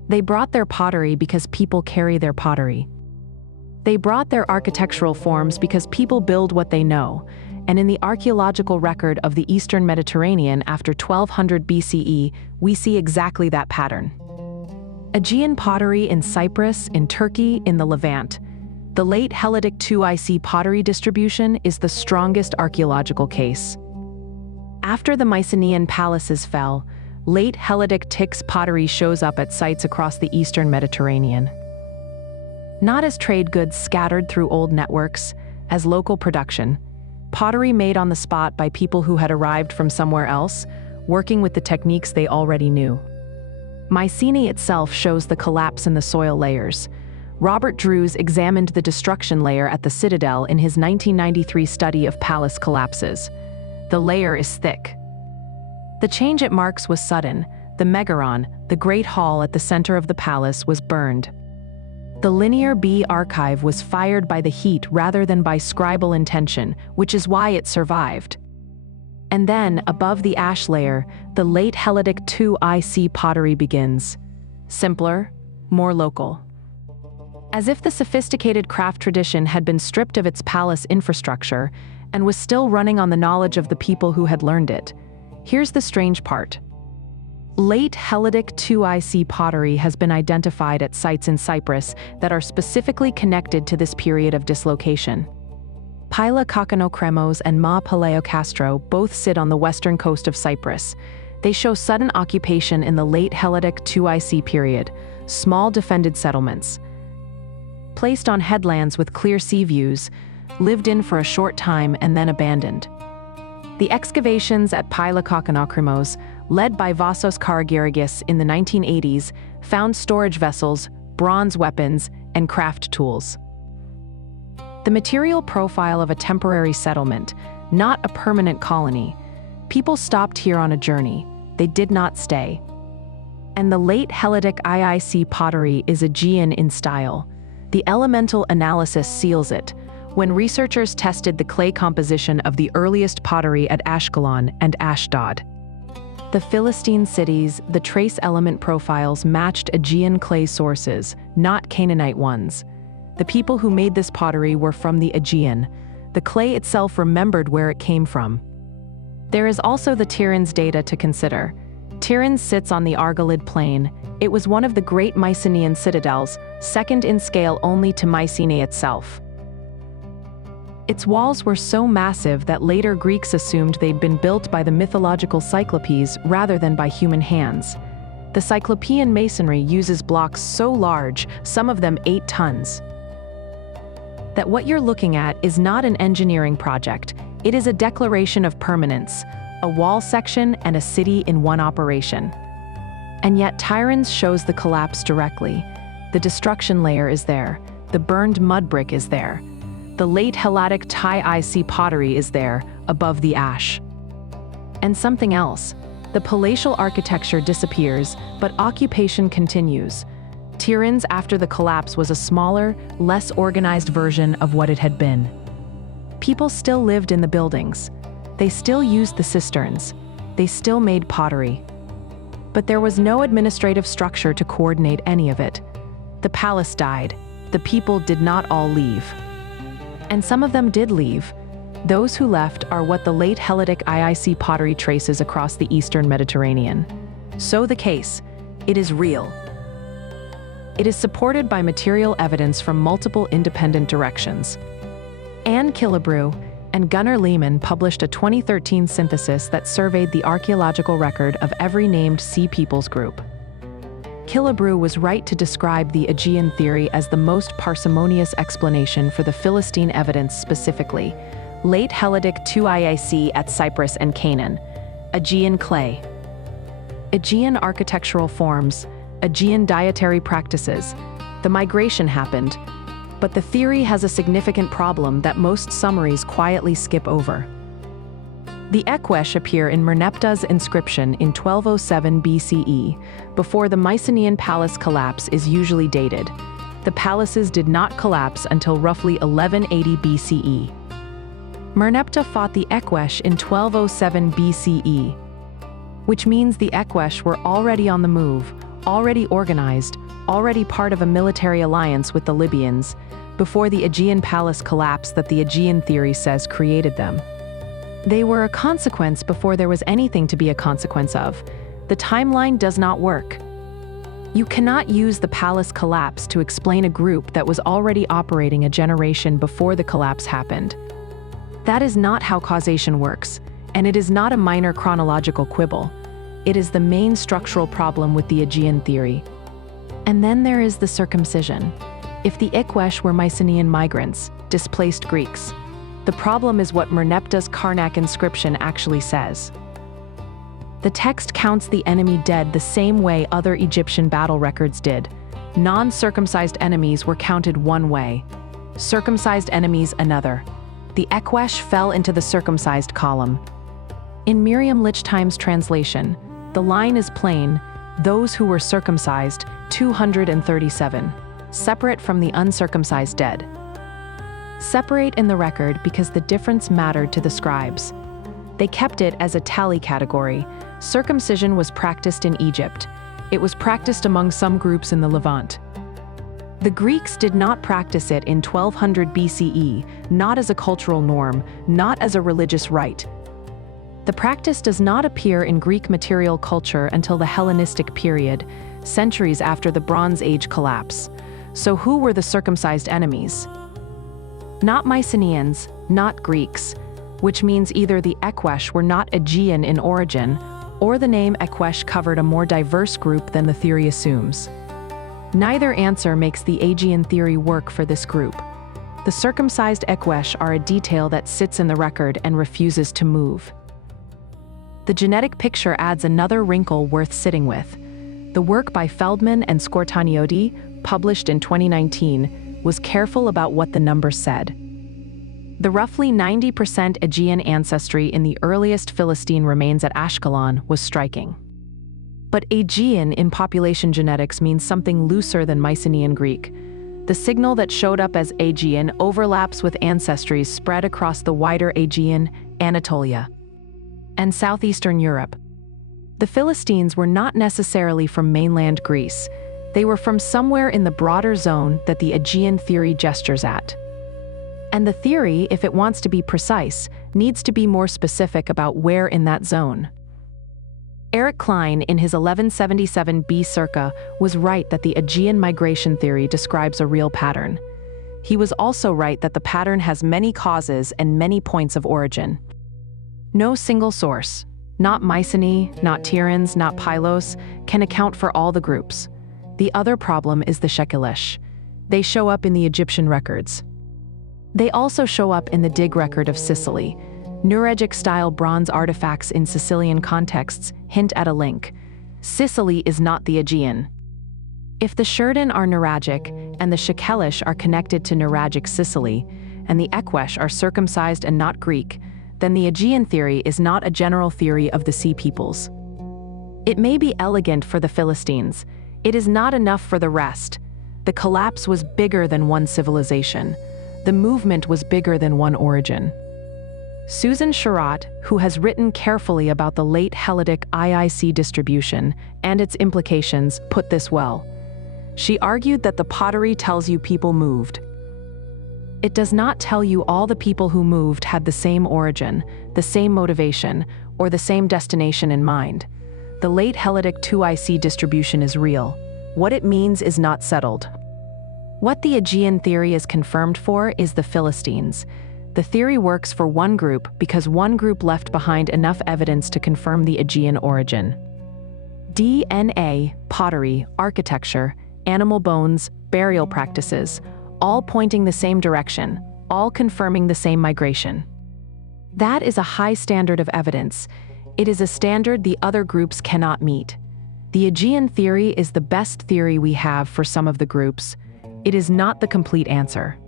They brought their pottery because people carry their pottery. They brought their architectural forms because people build what they know, and in the archaeological record of the Eastern Mediterranean after 1200 BCE, we see exactly that pattern. Aegean pottery in Cyprus, in Turkey, in the Levant. The late Helladic Tyic pottery distribution is the strongest archaeological case. After the Mycenaean palaces fell, late Helladic Tyx pottery shows up at sites across the Eastern Mediterranean. Not as trade goods scattered through old networks, as local production, pottery made on the spot by people who had arrived from somewhere else, working with the techniques they already knew. Mycenae itself shows the collapse in the soil layers. Robert Drews examined the destruction layer at the Citadel in his 1993 study of palace collapses. The layer is thick. The change it marks was sudden. The Megaron, the great hall at the center of the palace, was burned. The Linear B archive was fired by the heat rather than by scribal intention, which is why it survived. And then, above the ash layer, the late Helladic Tyic pottery begins. Simpler, more local. As if the sophisticated craft tradition had been stripped of its palace infrastructure and was still running on the knowledge of the people who had learned it. Here's the strange part. Late Helladic Tyic pottery has been identified at sites in Cyprus that are specifically connected to this period of dislocation. Pyla Kokanokremos and Ma Paleocastro both sit on the western coast of Cyprus. They show sudden occupation in the late Helladic Tyic period, small defended settlements. Placed on headlands with clear sea views, lived in for a short time and then abandoned. The excavations at Pyla Kokanokremos, led by Vassos Karagiorgis in the 1980s, found storage vessels, bronze weapons, and craft tools. The material profile of a temporary settlement, not a permanent colony. People stopped here on a journey. They did not stay. And the late Helladic Iic pottery is Aegean in style. The elemental analysis seals it. When researchers tested the clay composition of the earliest pottery at Ashkelon and Ashdod. The Philistine cities, the trace element profiles matched Aegean clay sources, not Canaanite ones. The people who made this pottery were from the Aegean. The clay itself remembered where it came from. There is also the Tiryns data to consider. Tiryns sits on the Argolid plain. It was one of the great Mycenaean citadels, second in scale only to Mycenae itself. Its walls were so massive that later Greeks assumed they'd been built by the mythological Cyclopes rather than by human hands. The Cyclopean masonry uses blocks so large, some of them 8 tons, that what you're looking at is not an engineering project, it is a declaration of permanence, a wall section and a city in one operation. And yet Tiryns shows the collapse directly. The destruction layer is there, the burned mud brick is there. The late Helladic Tyic pottery is there, above the ash. And something else. The palatial architecture disappears, but occupation continues. Tiryns after the collapse was a smaller, less organized version of what it had been. People still lived in the buildings. They still used the cisterns. They still made pottery. But there was no administrative structure to coordinate any of it. The palace died. The people did not all leave. And some of them did leave. Those who left are what the late Helletic IIC pottery traces across the eastern Mediterranean. So the case, it is real. It is supported by material evidence from multiple independent directions. Anne Killebrew and Gunnar Lehmann published a 2013 synthesis that surveyed the archaeological record of every named Sea Peoples group. Killebrew was right to describe the Aegean theory as the most parsimonious explanation for the Philistine evidence specifically, late Helletic 2 IIC at Cyprus and Canaan, Aegean clay. Aegean architectural forms, Aegean dietary practices. The migration happened, but the theory has a significant problem that most summaries quietly skip over. The Ekwesh appear in Merneptah's inscription in 1207 BCE, before the Mycenaean palace collapse is usually dated. The palaces did not collapse until roughly 1180 BCE. Merneptah fought the Ekwesh in 1207 BCE, which means the Ekwesh were already on the move, already organized, already part of a military alliance with the Libyans, before the Aegean palace collapse that the Aegean theory says created them. They were a consequence before there was anything to be a consequence of. The timeline does not work. You cannot use the palace collapse to explain a group that was already operating a generation before the collapse happened. That is not how causation works, and it is not a minor chronological quibble. It is the main structural problem with the Aegean theory. And then there is the circumcision. If the Ekwesh were Mycenaean migrants, displaced Greeks, the problem is what Merneptah's Karnak inscription actually says. The text counts the enemy dead the same way other Egyptian battle records did. Non-circumcised enemies were counted one way, circumcised enemies another. The Ekwesh fell into the circumcised column. In Merriam-Lichtheim's translation, the line is plain, those who were circumcised, 237, separate from the uncircumcised dead. Separate in the record because the difference mattered to the scribes. They kept it as a tally category. Circumcision was practiced in Egypt. It was practiced among some groups in the Levant. The Greeks did not practice it in 1200 BCE, not as a cultural norm, not as a religious rite. The practice does not appear in Greek material culture until the Hellenistic period, centuries after the Bronze Age collapse. So who were the circumcised enemies? Not Mycenaeans, not Greeks, which means either the Ekwesh were not Aegean in origin, or the name Ekwesh covered a more diverse group than the theory assumes. Neither answer makes the Aegean theory work for this group. The circumcised Ekwesh are a detail that sits in the record and refuses to move. The genetic picture adds another wrinkle worth sitting with. The work by Feldman and Scortaniodi, published in 2019, was careful about what the numbers said. The roughly 90% Aegean ancestry in the earliest Philistine remains at Ashkelon was striking. But Aegean in population genetics means something looser than Mycenaean Greek. The signal that showed up as Aegean overlaps with ancestries spread across the wider Aegean, Anatolia, and southeastern Europe. The Philistines were not necessarily from mainland Greece. They were from somewhere in the broader zone that the Aegean theory gestures at. And the theory, if it wants to be precise, needs to be more specific about where in that zone. Eric Cline, in his 1177 B circa, was right that the Aegean migration theory describes a real pattern. He was also right that the pattern has many causes and many points of origin. No single source, not Mycenae, not Tiryns, not Pylos, can account for all the groups. The other problem is the Shekelesh. They show up in the Egyptian records. They also show up in the dig record of Sicily. Nuragic-style bronze artifacts in Sicilian contexts hint at a link. Sicily is not the Aegean. If the Sherden are Nuragic, and the Shekelesh are connected to Nuragic Sicily, and the Ekwesh are circumcised and not Greek, then the Aegean theory is not a general theory of the Sea Peoples. It may be elegant for the Philistines. It is not enough for the rest. The collapse was bigger than one civilization. The movement was bigger than one origin. Susan Sherratt, who has written carefully about the late Helletic IIC distribution and its implications, put this well. She argued that the pottery tells you people moved. It does not tell you all the people who moved had the same origin, the same motivation, or the same destination in mind. The late Helletic 2IC distribution is real. What it means is not settled. What the Aegean theory is confirmed for is the Philistines. The theory works for one group because one group left behind enough evidence to confirm the Aegean origin. DNA, pottery, architecture, animal bones, burial practices, all pointing the same direction, all confirming the same migration. That is a high standard of evidence. It is a standard the other groups cannot meet. The Aegean theory is the best theory we have for some of the groups. It is not the complete answer.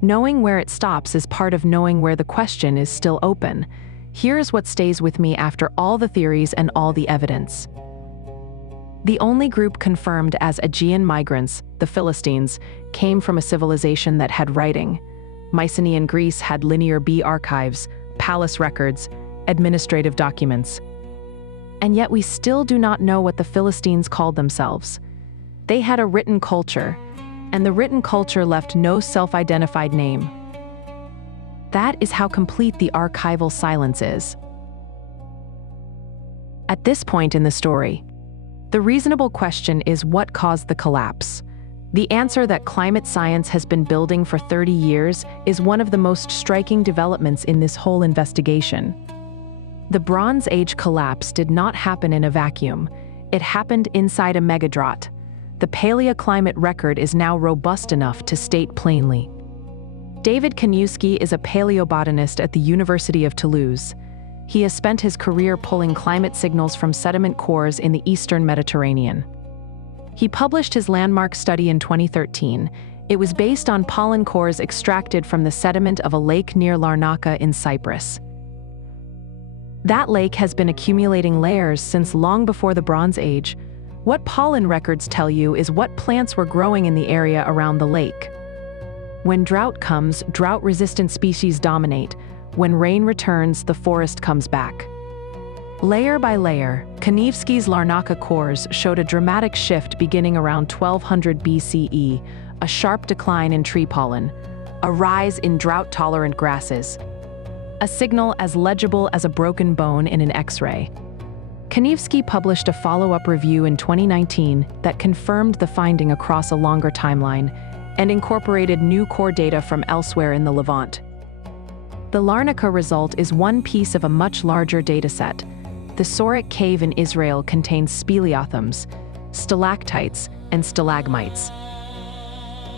Knowing where it stops is part of knowing where the question is still open. Here's what stays with me after all the theories and all the evidence. The only group confirmed as Aegean migrants, the Philistines, came from a civilization that had writing. Mycenaean Greece had linear B archives, palace records, administrative documents. And yet we still do not know what the Philistines called themselves. They had a written culture, and the written culture left no self-identified name. That is how complete the archival silence is. At this point in the story, the reasonable question is what caused the collapse? The answer that climate science has been building for 30 years is one of the most striking developments in this whole investigation. The Bronze Age collapse did not happen in a vacuum. It happened inside a megadrought. The paleoclimate record is now robust enough to state plainly. David Kaniewski is a paleobotanist at the University of Toulouse. He has spent his career pulling climate signals from sediment cores in the eastern Mediterranean. He published his landmark study in 2013. It was based on pollen cores extracted from the sediment of a lake near Larnaca in Cyprus. That lake has been accumulating layers since long before the Bronze Age. What pollen records tell you is what plants were growing in the area around the lake. When drought comes, drought-resistant species dominate. When rain returns, the forest comes back. Layer by layer, Kaniewski's Larnaca cores showed a dramatic shift beginning around 1200 BCE, a sharp decline in tree pollen, a rise in drought-tolerant grasses, a signal as legible as a broken bone in an X-ray. Kaniewski published a follow-up review in 2019 that confirmed the finding across a longer timeline and incorporated new core data from elsewhere in the Levant. The Larnaca result is one piece of a much larger dataset. The Soric cave in Israel contains speleothems, stalactites, and stalagmites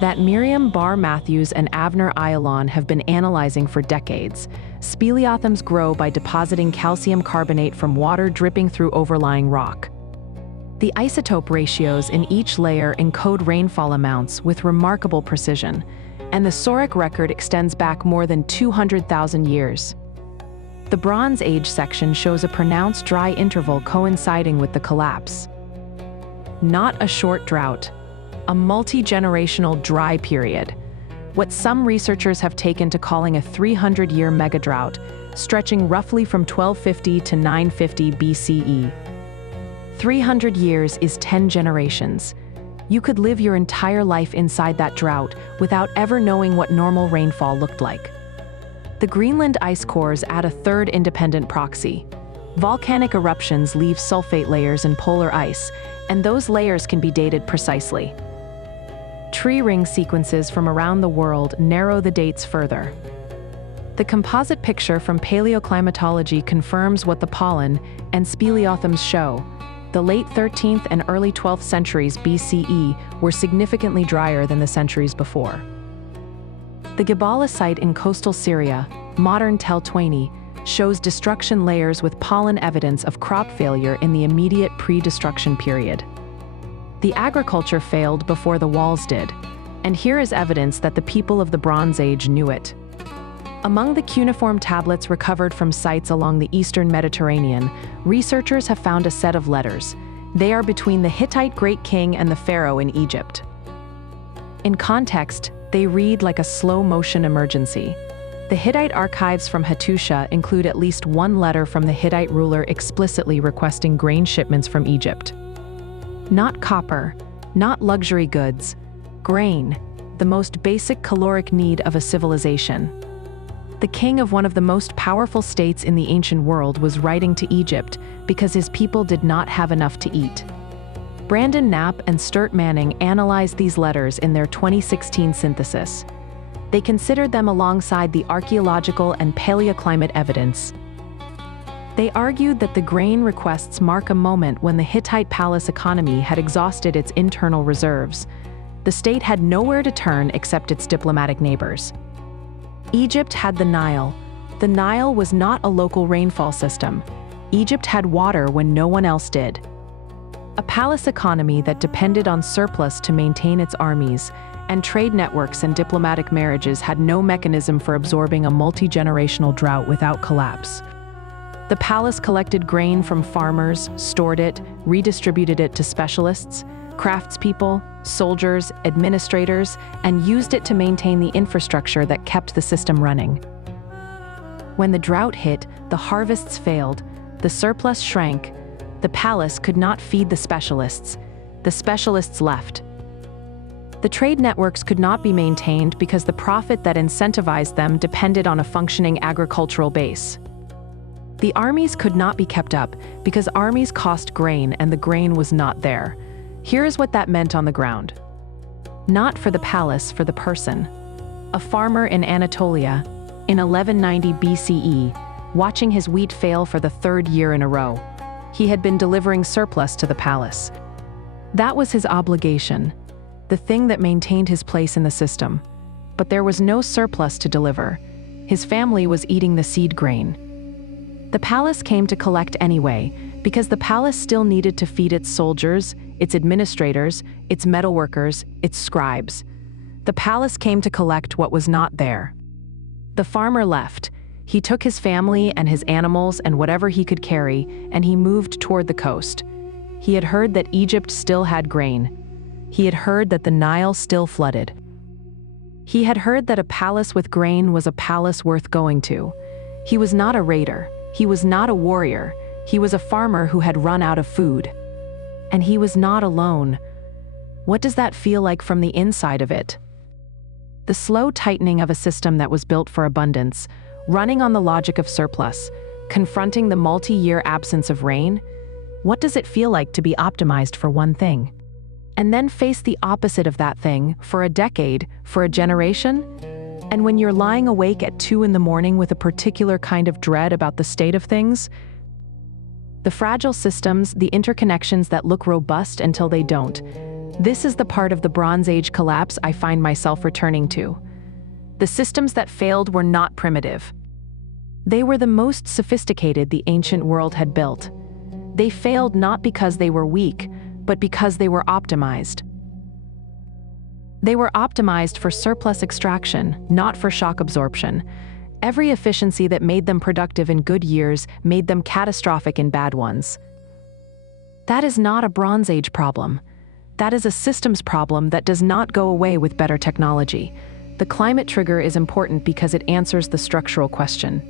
that Miriam Bar-Matthews and Avner Ayalon have been analyzing for decades. Speleothems grow by depositing calcium carbonate from water dripping through overlying rock. The isotope ratios in each layer encode rainfall amounts with remarkable precision, and the Soric record extends back more than 200,000 years. The Bronze Age section shows a pronounced dry interval coinciding with the collapse. Not a short drought, a multi-generational dry period, what some researchers have taken to calling a 300-year megadrought, stretching roughly from 1250 to 950 BCE. 300 years is 10 generations. You could live your entire life inside that drought without ever knowing what normal rainfall looked like. The Greenland ice cores add a third independent proxy. Volcanic eruptions leave sulfate layers in polar ice, and those layers can be dated precisely. Tree ring sequences from around the world narrow the dates further. The composite picture from paleoclimatology confirms what the pollen and speleothems show. The late 13th and early 12th centuries BCE were significantly drier than the centuries before. The Gabala site in coastal Syria, modern Tel Twaini, shows destruction layers with pollen evidence of crop failure in the immediate pre-destruction period. The agriculture failed before the walls did, and here is evidence that the people of the Bronze Age knew it. Among the cuneiform tablets recovered from sites along the eastern Mediterranean, researchers have found a set of letters. They are between the Hittite great king and the pharaoh in Egypt. In context, they read like a slow-motion emergency. The Hittite archives from Hattusha include at least one letter from the Hittite ruler explicitly requesting grain shipments from Egypt. Not copper, not luxury goods, grain, the most basic caloric need of a civilization. The king of one of the most powerful states in the ancient world was writing to Egypt because his people did not have enough to eat. Brandon Knapp and Sturt Manning analyzed these letters in their 2016 synthesis. They considered them alongside the archaeological and paleoclimate evidence. They argued that the grain requests mark a moment when the Hittite palace economy had exhausted its internal reserves. The state had nowhere to turn except its diplomatic neighbors. Egypt had the Nile. The Nile was not a local rainfall system. Egypt had water when no one else did. A palace economy that depended on surplus to maintain its armies, and trade networks and diplomatic marriages had no mechanism for absorbing a multi-generational drought without collapse. The palace collected grain from farmers, stored it, redistributed it to specialists, craftspeople, soldiers, administrators, and used it to maintain the infrastructure that kept the system running. When the drought hit, the harvests failed, the surplus shrank, the palace could not feed the specialists left. The trade networks could not be maintained because the profit that incentivized them depended on a functioning agricultural base. The armies could not be kept up because armies cost grain and the grain was not there. Here is what that meant on the ground. Not for the palace, for the person. A farmer in Anatolia, in 1190 BCE, watching his wheat fail for the third year in a row. He had been delivering surplus to the palace. That was his obligation, the thing that maintained his place in the system. But there was no surplus to deliver. His family was eating the seed grain. The palace came to collect anyway, because the palace still needed to feed its soldiers, its administrators, its metalworkers, its scribes. The palace came to collect what was not there. The farmer left. He took his family and his animals and whatever he could carry, and he moved toward the coast. He had heard that Egypt still had grain. He had heard that the Nile still flooded. He had heard that a palace with grain was a palace worth going to. He was not a raider. He was not a warrior. He was a farmer who had run out of food. And he was not alone. What does that feel like from the inside of it? The slow tightening of a system that was built for abundance, running on the logic of surplus, confronting the multi-year absence of rain. What does it feel like to be optimized for one thing? And then face the opposite of that thing for a decade, for a generation? And when you're lying awake at 2 a.m. with a particular kind of dread about the state of things? The fragile systems, the interconnections that look robust until they don't. This is the part of the Bronze Age collapse I find myself returning to. The systems that failed were not primitive. They were the most sophisticated the ancient world had built. They failed not because they were weak, but because they were optimized. They were optimized for surplus extraction, not for shock absorption. Every efficiency that made them productive in good years made them catastrophic in bad ones. That is not a Bronze Age problem. That is a systems problem that does not go away with better technology. The climate trigger is important because it answers the structural question.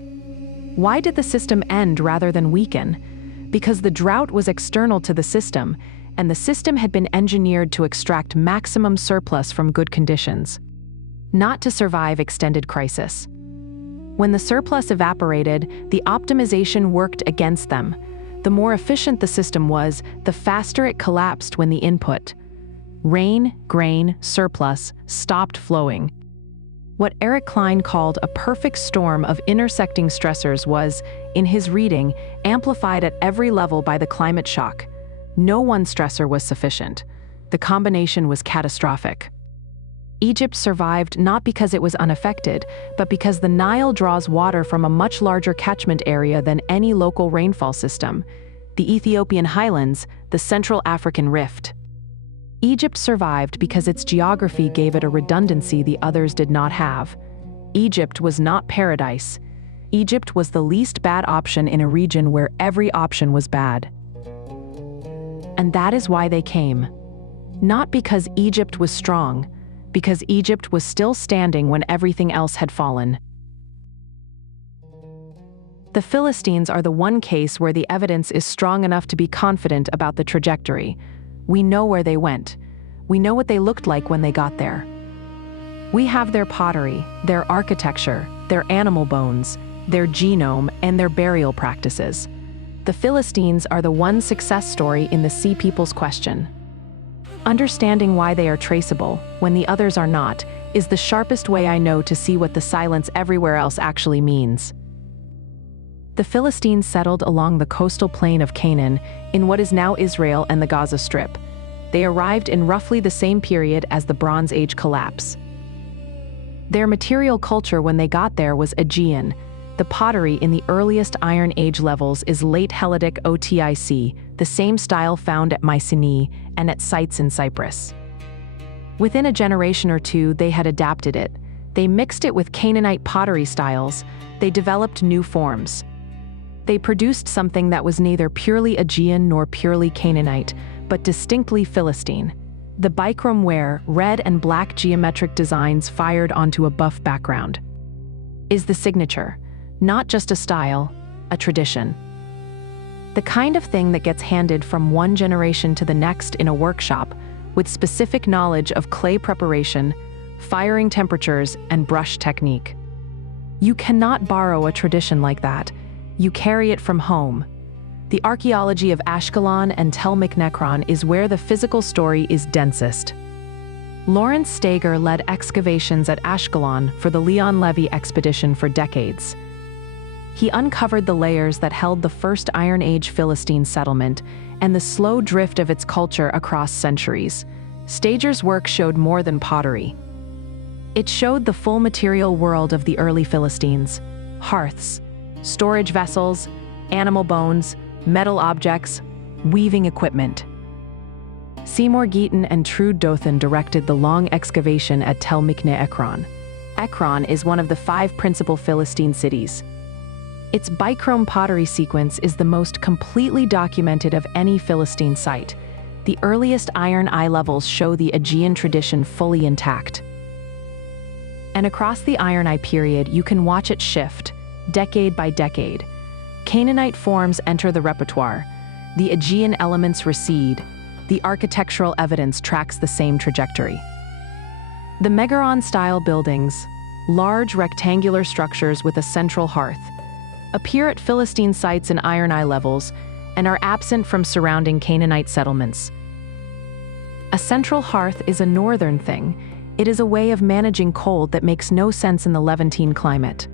Why did the system end rather than weaken? Because the drought was external to the system, and the system had been engineered to extract maximum surplus from good conditions, not to survive extended crisis. When the surplus evaporated, the optimization worked against them. The more efficient the system was, the faster it collapsed when the input, rain, grain, surplus, stopped flowing. What Eric Cline called a perfect storm of intersecting stressors was, in his reading, amplified at every level by the climate shock. No one stressor was sufficient. The combination was catastrophic. Egypt survived not because it was unaffected, but because the Nile draws water from a much larger catchment area than any local rainfall system, the Ethiopian highlands, the Central African Rift. Egypt survived because its geography gave it a redundancy the others did not have. Egypt was not paradise. Egypt was the least bad option in a region where every option was bad. And that is why they came. Not because Egypt was strong, because Egypt was still standing when everything else had fallen. The Philistines are the one case where the evidence is strong enough to be confident about the trajectory. We know where they went. We know what they looked like when they got there. We have their pottery, their architecture, their animal bones, their genome, and their burial practices. The Philistines are the one success story in the Sea People's question. Understanding why they are traceable, when the others are not, is the sharpest way I know to see what the silence everywhere else actually means. The Philistines settled along the coastal plain of Canaan, in what is now Israel and the Gaza Strip. They arrived in roughly the same period as the Bronze Age collapse. Their material culture when they got there was Aegean. The pottery in the earliest Iron Age levels is late Helletic OTIC, the same style found at Mycenae and at sites in Cyprus. Within a generation or two, they had adapted it. They mixed it with Canaanite pottery styles. They developed new forms. They produced something that was neither purely Aegean nor purely Canaanite, but distinctly Philistine. The bichrome ware, red and black geometric designs fired onto a buff background, is the signature. Not just a style, a tradition. The kind of thing that gets handed from one generation to the next in a workshop, with specific knowledge of clay preparation, firing temperatures, and brush technique. You cannot borrow a tradition like that. You carry it from home. The archaeology of Ashkelon and Tel Miknekron is where the physical story is densest. Lawrence Steger led excavations at Ashkelon for the Leon Levy expedition for decades. He uncovered the layers that held the first Iron Age Philistine settlement and the slow drift of its culture across centuries. Steger's work showed more than pottery. It showed the full material world of the early Philistines: hearths, storage vessels, animal bones, metal objects, weaving equipment. Seymour Geaton and Trude Dothan directed the long excavation at Tel Mikne-Ekron. Ekron is one of the 5 principal Philistine cities. Its bichrome pottery sequence is the most completely documented of any Philistine site. The earliest iron eye levels show the Aegean tradition fully intact. And across the Iron Eye period, you can watch it shift, decade by decade. Canaanite forms enter the repertoire. The Aegean elements recede. The architectural evidence tracks the same trajectory. The Megaron-style buildings, large rectangular structures with a central hearth, appear at Philistine sites in Iron Eye levels and are absent from surrounding Canaanite settlements. A central hearth is a northern thing. It is a way of managing cold that makes no sense in the Levantine climate.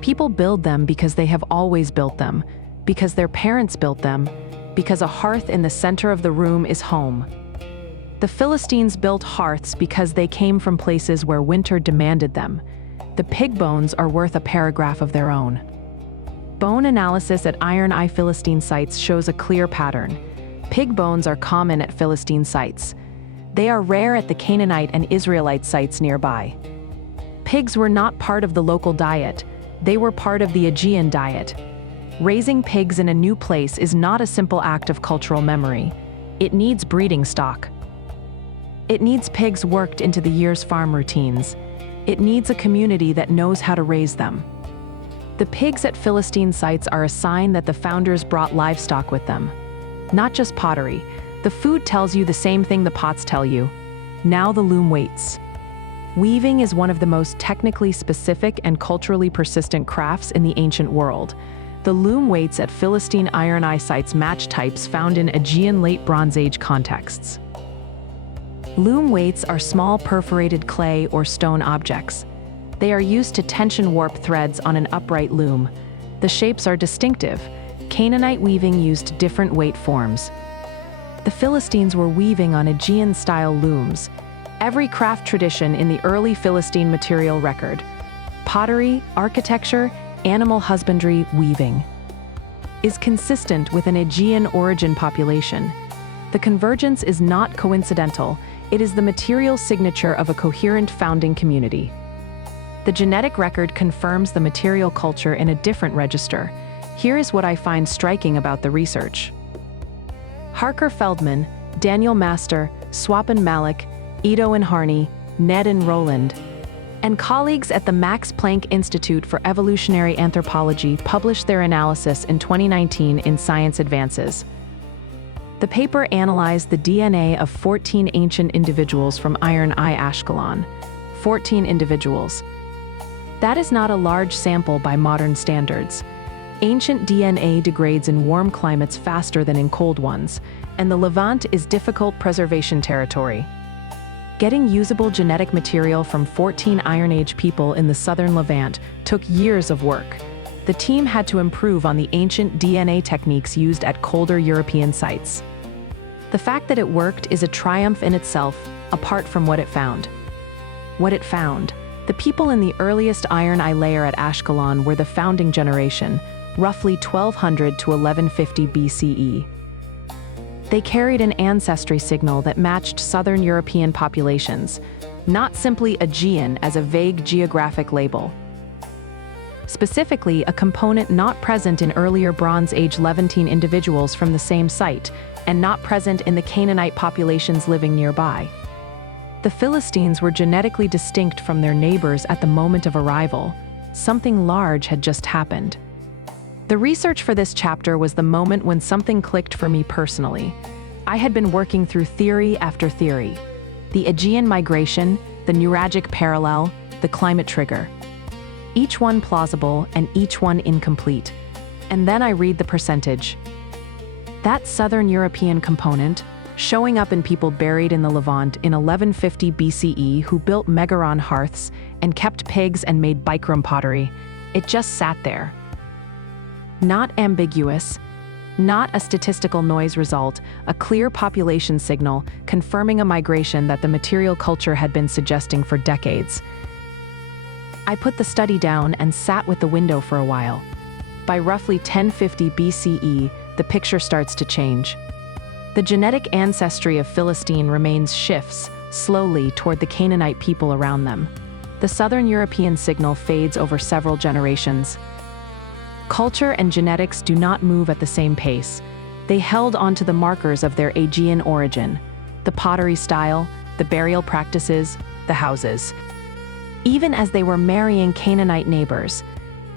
People build them because they have always built them, because their parents built them, because a hearth in the center of the room is home. The Philistines built hearths because they came from places where winter demanded them. The pig bones are worth a paragraph of their own. Bone analysis at Iron Eye Philistine sites shows a clear pattern. Pig bones are common at Philistine sites. They are rare at the Canaanite and Israelite sites nearby. Pigs were not part of the local diet. They were part of the Aegean diet. Raising pigs in a new place is not a simple act of cultural memory. It needs breeding stock. It needs pigs worked into the year's farm routines. It needs a community that knows how to raise them. The pigs at Philistine sites are a sign that the founders brought livestock with them. Not just pottery. The food tells you the same thing the pots tell you. Now the loom waits. Weaving is one of the most technically specific and culturally persistent crafts in the ancient world. The loom weights at Philistine Iron Eye sites match types found in Aegean Late Bronze Age contexts. Loom weights are small perforated clay or stone objects. They are used to tension warp threads on an upright loom. The shapes are distinctive. Canaanite weaving used different weight forms. The Philistines were weaving on Aegean-style looms. Every craft tradition in the early Philistine material record, pottery, architecture, animal husbandry, weaving, is consistent with an Aegean origin population. The convergence is not coincidental. It is the material signature of a coherent founding community. The genetic record confirms the material culture in a different register. Here is what I find striking about the research. Harker Feldman, Daniel Master, Swapan Malik, Ido and Harney, Ned and Roland, and colleagues at the Max Planck Institute for Evolutionary Anthropology published their analysis in 2019 in Science Advances. The paper analyzed the DNA of 14 ancient individuals from Iron I Ashkelon. 14 individuals. That is not a large sample by modern standards. Ancient DNA degrades in warm climates faster than in cold ones, and the Levant is difficult preservation territory. Getting usable genetic material from 14 Iron Age people in the southern Levant took years of work. The team had to improve on the ancient DNA techniques used at colder European sites. The fact that it worked is a triumph in itself, apart from what it found. What it found: the people in the earliest Iron I layer at Ashkelon were the founding generation, roughly 1200 to 1150 BCE. They carried an ancestry signal that matched southern European populations, not simply Aegean as a vague geographic label. Specifically, a component not present in earlier Bronze Age Levantine individuals from the same site, and not present in the Canaanite populations living nearby. The Philistines were genetically distinct from their neighbors at the moment of arrival. Something large had just happened. The research for this chapter was the moment when something clicked for me personally. I had been working through theory after theory. The Aegean migration, the Nuragic parallel, the climate trigger. Each one plausible and each one incomplete. And then I read the percentage. That southern European component, showing up in people buried in the Levant in 1150 BCE who built Megaron hearths and kept pigs and made bichrome pottery, it just sat there. Not ambiguous, not a statistical noise result, a clear population signal confirming a migration that the material culture had been suggesting for decades. I put the study down and sat with the window for a while. By roughly 1050 BCE, the picture starts to change. The genetic ancestry of Philistine remains shifts, slowly, toward the Canaanite people around them. The southern European signal fades over several generations. Culture and genetics do not move at the same pace. They held onto the markers of their Aegean origin, the pottery style, the burial practices, the houses. Even as they were marrying Canaanite neighbors.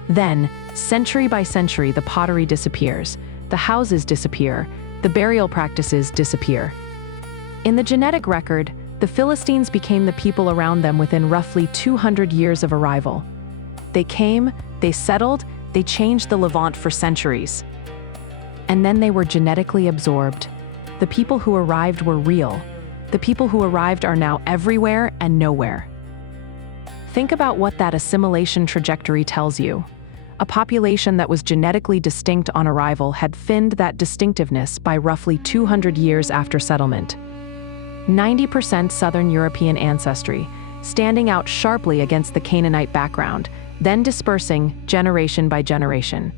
Then, century by century, the pottery disappears, the houses disappear, the burial practices disappear. In the genetic record, the Philistines became the people around them within roughly 200 years of arrival. They came, they settled, they changed the Levant for centuries. And then they were genetically absorbed. The people who arrived were real. The people who arrived are now everywhere and nowhere. Think about what that assimilation trajectory tells you. A population that was genetically distinct on arrival had thinned that distinctiveness by roughly 200 years after settlement. 90% Southern European ancestry, standing out sharply against the Canaanite background, then dispersing generation by generation.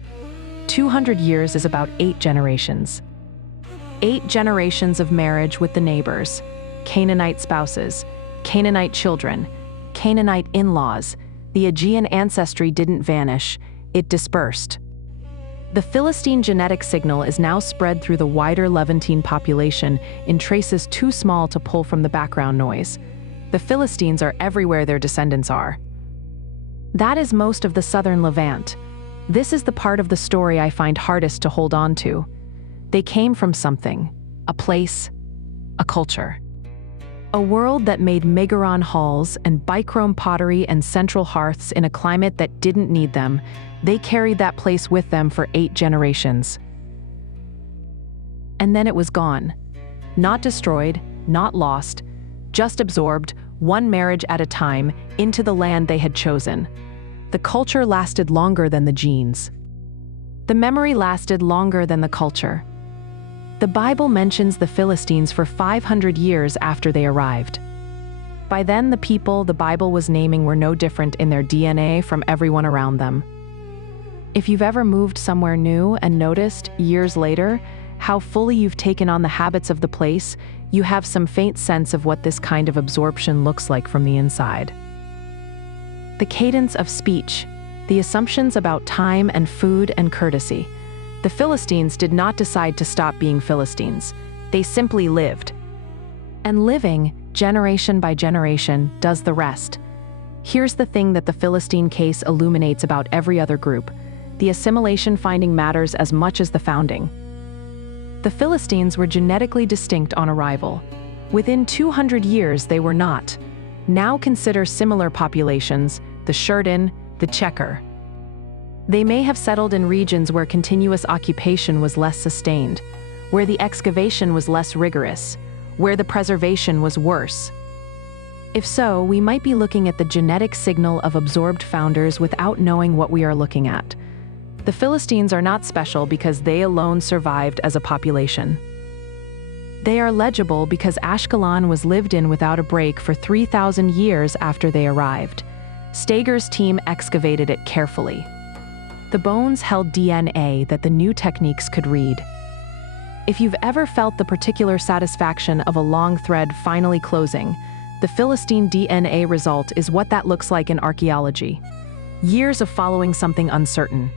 200 years is about 8 generations. 8 generations of marriage with the neighbors, Canaanite spouses, Canaanite children, Canaanite in-laws. The Aegean ancestry didn't vanish, it dispersed. The Philistine genetic signal is now spread through the wider Levantine population in traces too small to pull from the background noise. The Philistines are everywhere their descendants are. That is most of the southern Levant. This is the part of the story I find hardest to hold on to. They came from something, a place, a culture. A world that made Megaron halls and bichrome pottery and central hearths in a climate that didn't need them. They carried that place with them for 8 generations. And then it was gone. Not destroyed, not lost, just absorbed, one marriage at a time, into the land they had chosen. The culture lasted longer than the genes. The memory lasted longer than the culture. The Bible mentions the Philistines for 500 years after they arrived. By then, the people the Bible was naming were no different in their DNA from everyone around them. If you've ever moved somewhere new and noticed, years later, how fully you've taken on the habits of the place, you have some faint sense of what this kind of absorption looks like from the inside. The cadence of speech, the assumptions about time and food and courtesy. The Philistines did not decide to stop being Philistines. They simply lived. And living, generation by generation, does the rest. Here's the thing that the Philistine case illuminates about every other group. The assimilation finding matters as much as the founding. The Philistines were genetically distinct on arrival. Within 200 years, they were not. Now consider similar populations, the Sherden, the Checker. They may have settled in regions where continuous occupation was less sustained, where the excavation was less rigorous, where the preservation was worse. If so, we might be looking at the genetic signal of absorbed founders without knowing what we are looking at. The Philistines are not special because they alone survived as a population. They are legible because Ashkelon was lived in without a break for 3,000 years after they arrived. Steger's team excavated it carefully. The bones held DNA that the new techniques could read. If you've ever felt the particular satisfaction of a long thread finally closing, the Philistine DNA result is what that looks like in archaeology. Years of following something uncertain.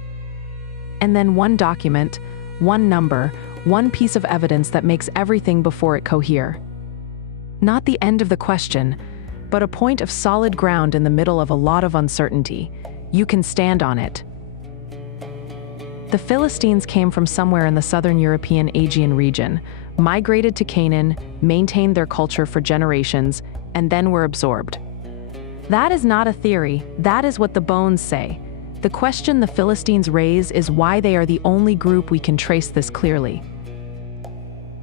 And then one document, one number, one piece of evidence that makes everything before it cohere. Not the end of the question, but a point of solid ground in the middle of a lot of uncertainty. You can stand on it. The Philistines came from somewhere in the southern European Aegean region, migrated to Canaan, maintained their culture for generations, and then were absorbed. That is not a theory, that is what the bones say. The question the Philistines raise is why they are the only group we can trace this clearly.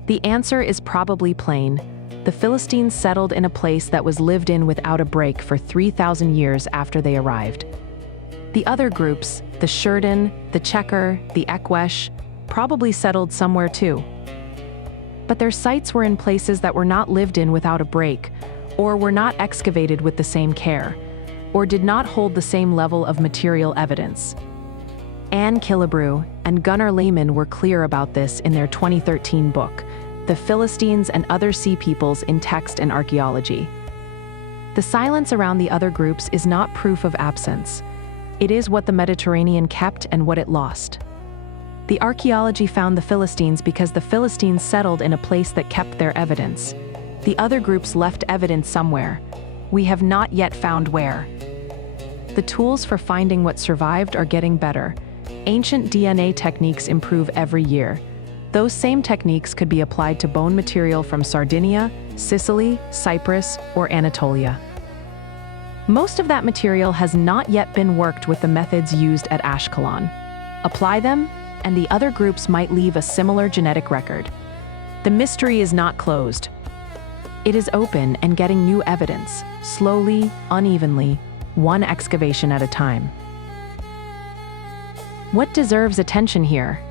The answer is probably plain. The Philistines settled in a place that was lived in without a break for 3,000 years after they arrived. The other groups, the Sherden, the Checker, the Ekwesh, probably settled somewhere too. But their sites were in places that were not lived in without a break, or were not excavated with the same care, or did not hold the same level of material evidence. Anne Killebrew and Gunnar Lehman were clear about this in their 2013 book, The Philistines and Other Sea Peoples in Text and Archaeology. The silence around the other groups is not proof of absence. It is what the Mediterranean kept and what it lost. The archaeology found the Philistines because the Philistines settled in a place that kept their evidence. The other groups left evidence somewhere. We have not yet found where. The tools for finding what survived are getting better. Ancient DNA techniques improve every year. Those same techniques could be applied to bone material from Sardinia, Sicily, Cyprus, or Anatolia. Most of that material has not yet been worked with the methods used at Ashkelon. Apply them, and the other groups might leave a similar genetic record. The mystery is not closed. It is open and getting new evidence, slowly, unevenly, one excavation at a time. What deserves attention here,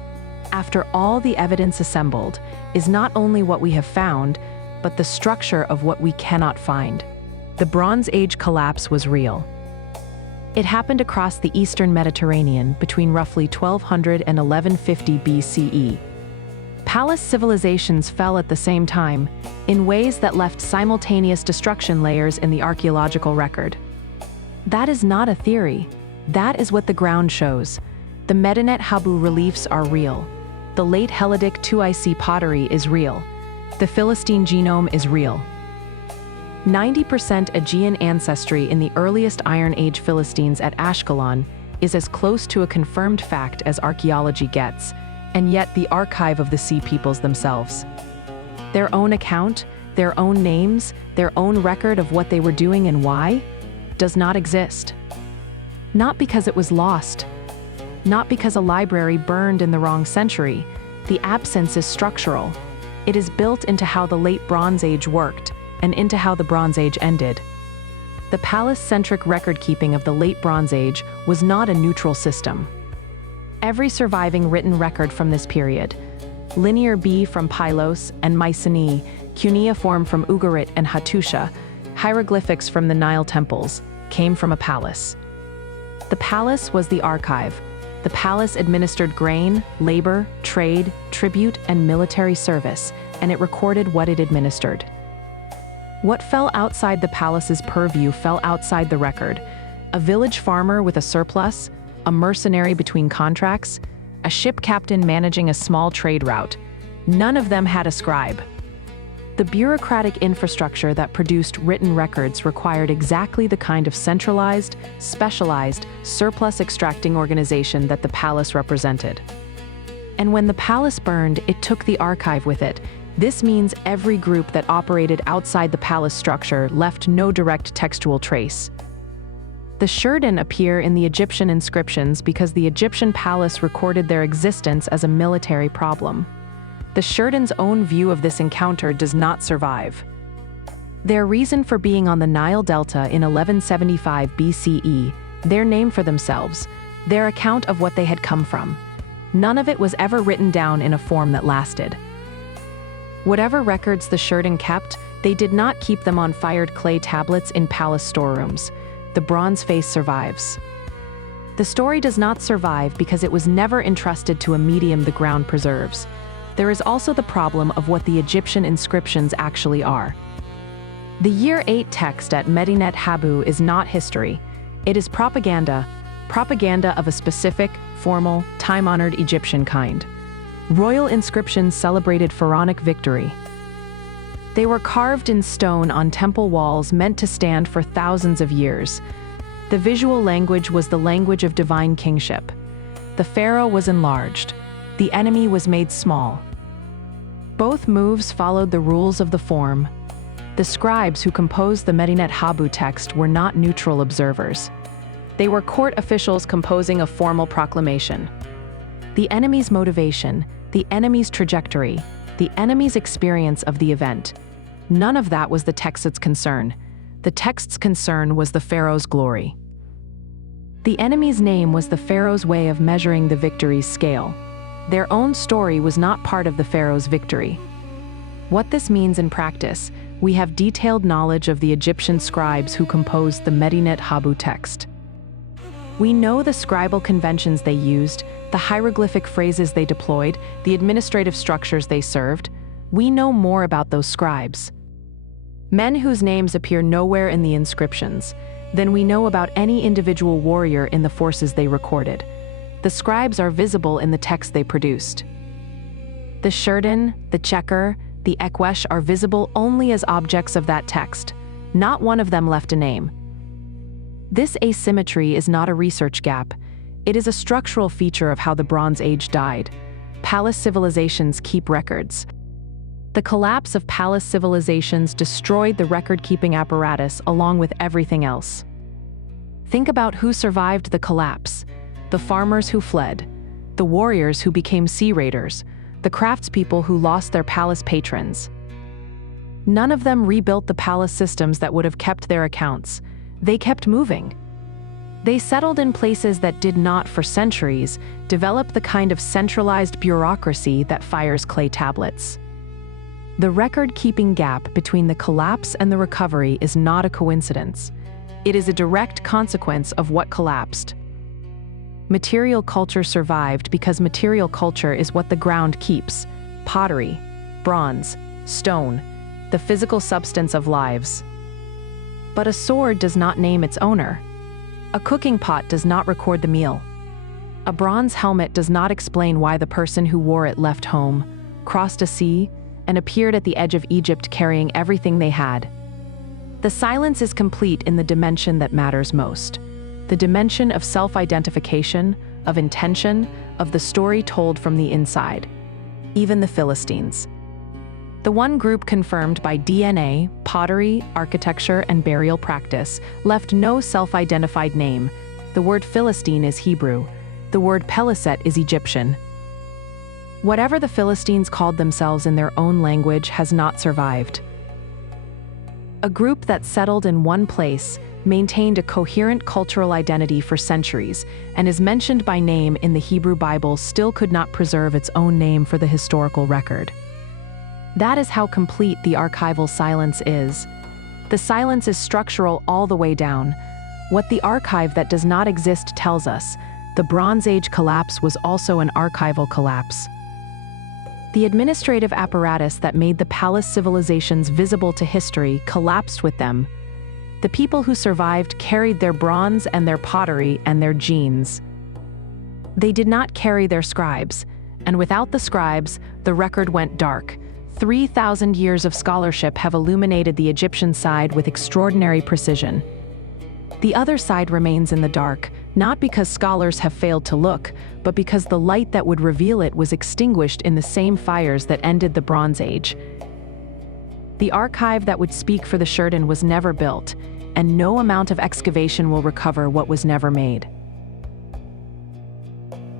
after all the evidence assembled, is not only what we have found, but the structure of what we cannot find. The Bronze Age collapse was real. It happened across the eastern Mediterranean between roughly 1200 and 1150 BCE. Palace civilizations fell at the same time, in ways that left simultaneous destruction layers in the archaeological record. That is not a theory. That is what the ground shows. The Medinet Habu reliefs are real. The late Helladic 2IC pottery is real. The Philistine genome is real. 90% Aegean ancestry in the earliest Iron Age Philistines at Ashkelon is as close to a confirmed fact as archaeology gets, and yet the archive of the Sea Peoples themselves. Their own account, their own names, their own record of what they were doing and why, does not exist. Not because it was lost. Not because a library burned in the wrong century. The absence is structural. It is built into how the late Bronze Age worked, and into how the Bronze Age ended. The palace-centric record-keeping of the late Bronze Age was not a neutral system. Every surviving written record from this period, Linear B from Pylos and Mycenaeans, Cuneiform from Ugarit and Hattusha, hieroglyphics from the Nile temples, came from a palace. The palace was the archive. The palace administered grain, labor, trade, tribute, and military service, and it recorded what it administered. What fell outside the palace's purview fell outside the record. A village farmer with a surplus, a mercenary between contracts, a ship captain managing a small trade route. None of them had a scribe. The bureaucratic infrastructure that produced written records required exactly the kind of centralized, specialized, surplus-extracting organization that the palace represented. And when the palace burned, it took the archive with it. This means every group that operated outside the palace structure left no direct textual trace. The Sherden appear in the Egyptian inscriptions because the Egyptian palace recorded their existence as a military problem. The Sherden's own view of this encounter does not survive. Their reason for being on the Nile Delta in 1175 BCE, their name for themselves, their account of what they had come from. None of it was ever written down in a form that lasted. Whatever records the Sherden kept, they did not keep them on fired clay tablets in palace storerooms. The bronze face survives. The story does not survive because it was never entrusted to a medium the ground preserves. There is also the problem of what the Egyptian inscriptions actually are. The Year 8 text at Medinet Habu is not history. It is propaganda of a specific, formal, time-honored Egyptian kind. Royal inscriptions celebrated pharaonic victory. They were carved in stone on temple walls meant to stand for thousands of years. The visual language was the language of divine kingship. The pharaoh was enlarged. The enemy was made small. Both moves followed the rules of the form. The scribes who composed the Medinet Habu text were not neutral observers. They were court officials composing a formal proclamation. The enemy's motivation, the enemy's trajectory, the enemy's experience of the event. None of that was the text's concern. The text's concern was the pharaoh's glory. The enemy's name was the pharaoh's way of measuring the victory's scale. Their own story was not part of the pharaoh's victory. What this means in practice, we have detailed knowledge of the Egyptian scribes who composed the Medinet Habu text. We know the scribal conventions they used, the hieroglyphic phrases they deployed, the administrative structures they served. We know more about those scribes. Men whose names appear nowhere in the inscriptions, than we know about any individual warrior in the forces they recorded. The scribes are visible in the text they produced. The Sherden, the Checker, the Ekwesh are visible only as objects of that text. Not one of them left a name. This asymmetry is not a research gap. It is a structural feature of how the Bronze Age died. Palace civilizations keep records. The collapse of palace civilizations destroyed the record-keeping apparatus along with everything else. Think about who survived the collapse. The farmers who fled, the warriors who became sea raiders, the craftspeople who lost their palace patrons. None of them rebuilt the palace systems that would have kept their accounts. They kept moving. They settled in places that did not, for centuries, develop the kind of centralized bureaucracy that fires clay tablets. The record-keeping gap between the collapse and the recovery is not a coincidence. It is a direct consequence of what collapsed. Material culture survived because material culture is what the ground keeps: pottery, bronze, stone, the physical substance of lives. But a sword does not name its owner. A cooking pot does not record the meal. A bronze helmet does not explain why the person who wore it left home, crossed a sea, and appeared at the edge of Egypt carrying everything they had. The silence is complete in the dimension that matters most. The dimension of self-identification, of intention, of the story told from the inside. Even the Philistines. The one group confirmed by DNA, pottery, architecture, and burial practice left no self-identified name. The word Philistine is Hebrew. The word Peliset is Egyptian. Whatever the Philistines called themselves in their own language has not survived. A group that settled in one place, maintained a coherent cultural identity for centuries, and is mentioned by name in the Hebrew Bible still could not preserve its own name for the historical record. That is how complete the archival silence is. The silence is structural all the way down. What the archive that does not exist tells us, the Bronze Age collapse was also an archival collapse. The administrative apparatus that made the palace civilizations visible to history collapsed with them. The people who survived carried their bronze and their pottery and their genes. They did not carry their scribes, and without the scribes, the record went dark. 3,000 years of scholarship have illuminated the Egyptian side with extraordinary precision. The other side remains in the dark, not because scholars have failed to look, but because the light that would reveal it was extinguished in the same fires that ended the Bronze Age. The archive that would speak for the Sherden was never built, and no amount of excavation will recover what was never made.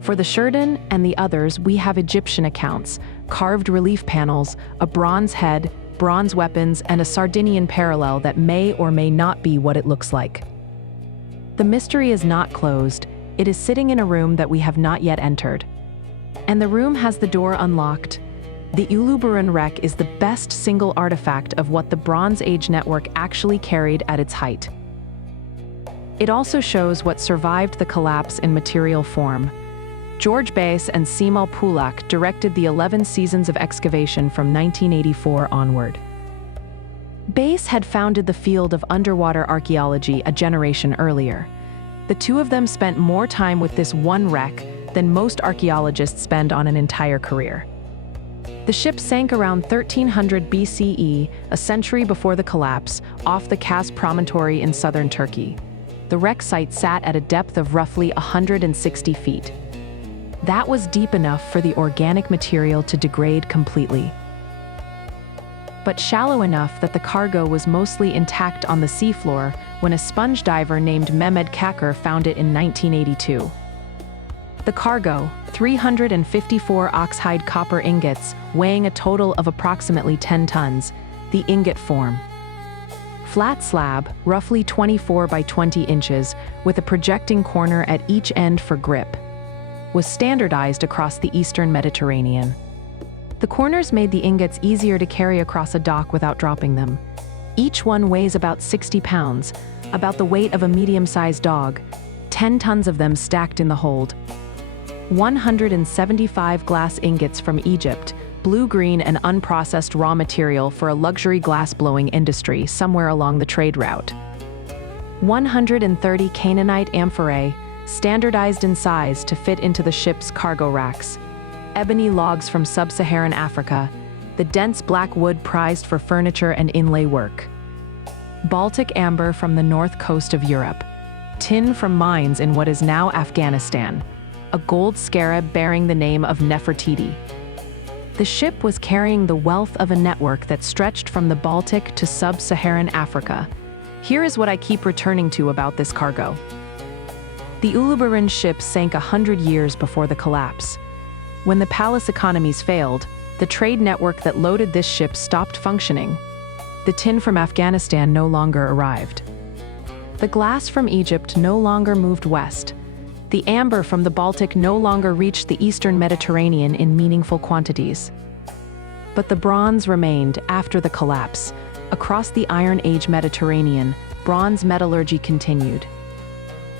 For the Sherden and the others, we have Egyptian accounts, carved relief panels, a bronze head, bronze weapons, and a Sardinian parallel that may or may not be what it looks like. The mystery is not closed. It is sitting in a room that we have not yet entered. And the room has the door unlocked. The Uluburun wreck is the best single artifact of what the Bronze Age network actually carried at its height. It also shows what survived the collapse in material form. George Bass and Simal Pulak directed the 11 seasons of excavation from 1984 onward. Bass had founded the field of underwater archaeology a generation earlier. The two of them spent more time with this one wreck than most archaeologists spend on an entire career. The ship sank around 1300 BCE, a century before the collapse, off the Kaz promontory in southern Turkey. The wreck site sat at a depth of roughly 160 feet. That was deep enough for the organic material to degrade completely, but shallow enough that the cargo was mostly intact on the seafloor when a sponge diver named Merneptah found it in 1982. The cargo, 354 oxhide copper ingots, weighing a total of approximately 10 tons, the ingot form. Flat slab, roughly 24 by 20 inches, with a projecting corner at each end for grip, was standardized across the eastern Mediterranean. The corners made the ingots easier to carry across a dock without dropping them. Each one weighs about 60 pounds, about the weight of a medium-sized dog, 10 tons of them stacked in the hold. 175 glass ingots from Egypt, blue-green and unprocessed raw material for a luxury glass-blowing industry somewhere along the trade route. 130 Canaanite amphorae, standardized in size to fit into the ship's cargo racks. Ebony logs from sub-Saharan Africa, the dense black wood prized for furniture and inlay work. Baltic amber from the north coast of Europe. Tin from mines in what is now Afghanistan. A gold scarab bearing the name of Nefertiti. The ship was carrying the wealth of a network that stretched from the Baltic to sub-Saharan Africa. Here is what I keep returning to about this cargo. The Uluburun ship sank 100 years before the collapse. When the palace economies failed, the trade network that loaded this ship stopped functioning. The tin from Afghanistan no longer arrived. The glass from Egypt no longer moved west. The amber from the Baltic no longer reached the eastern Mediterranean in meaningful quantities. But the bronze remained after the collapse. Across the Iron Age Mediterranean, bronze metallurgy continued.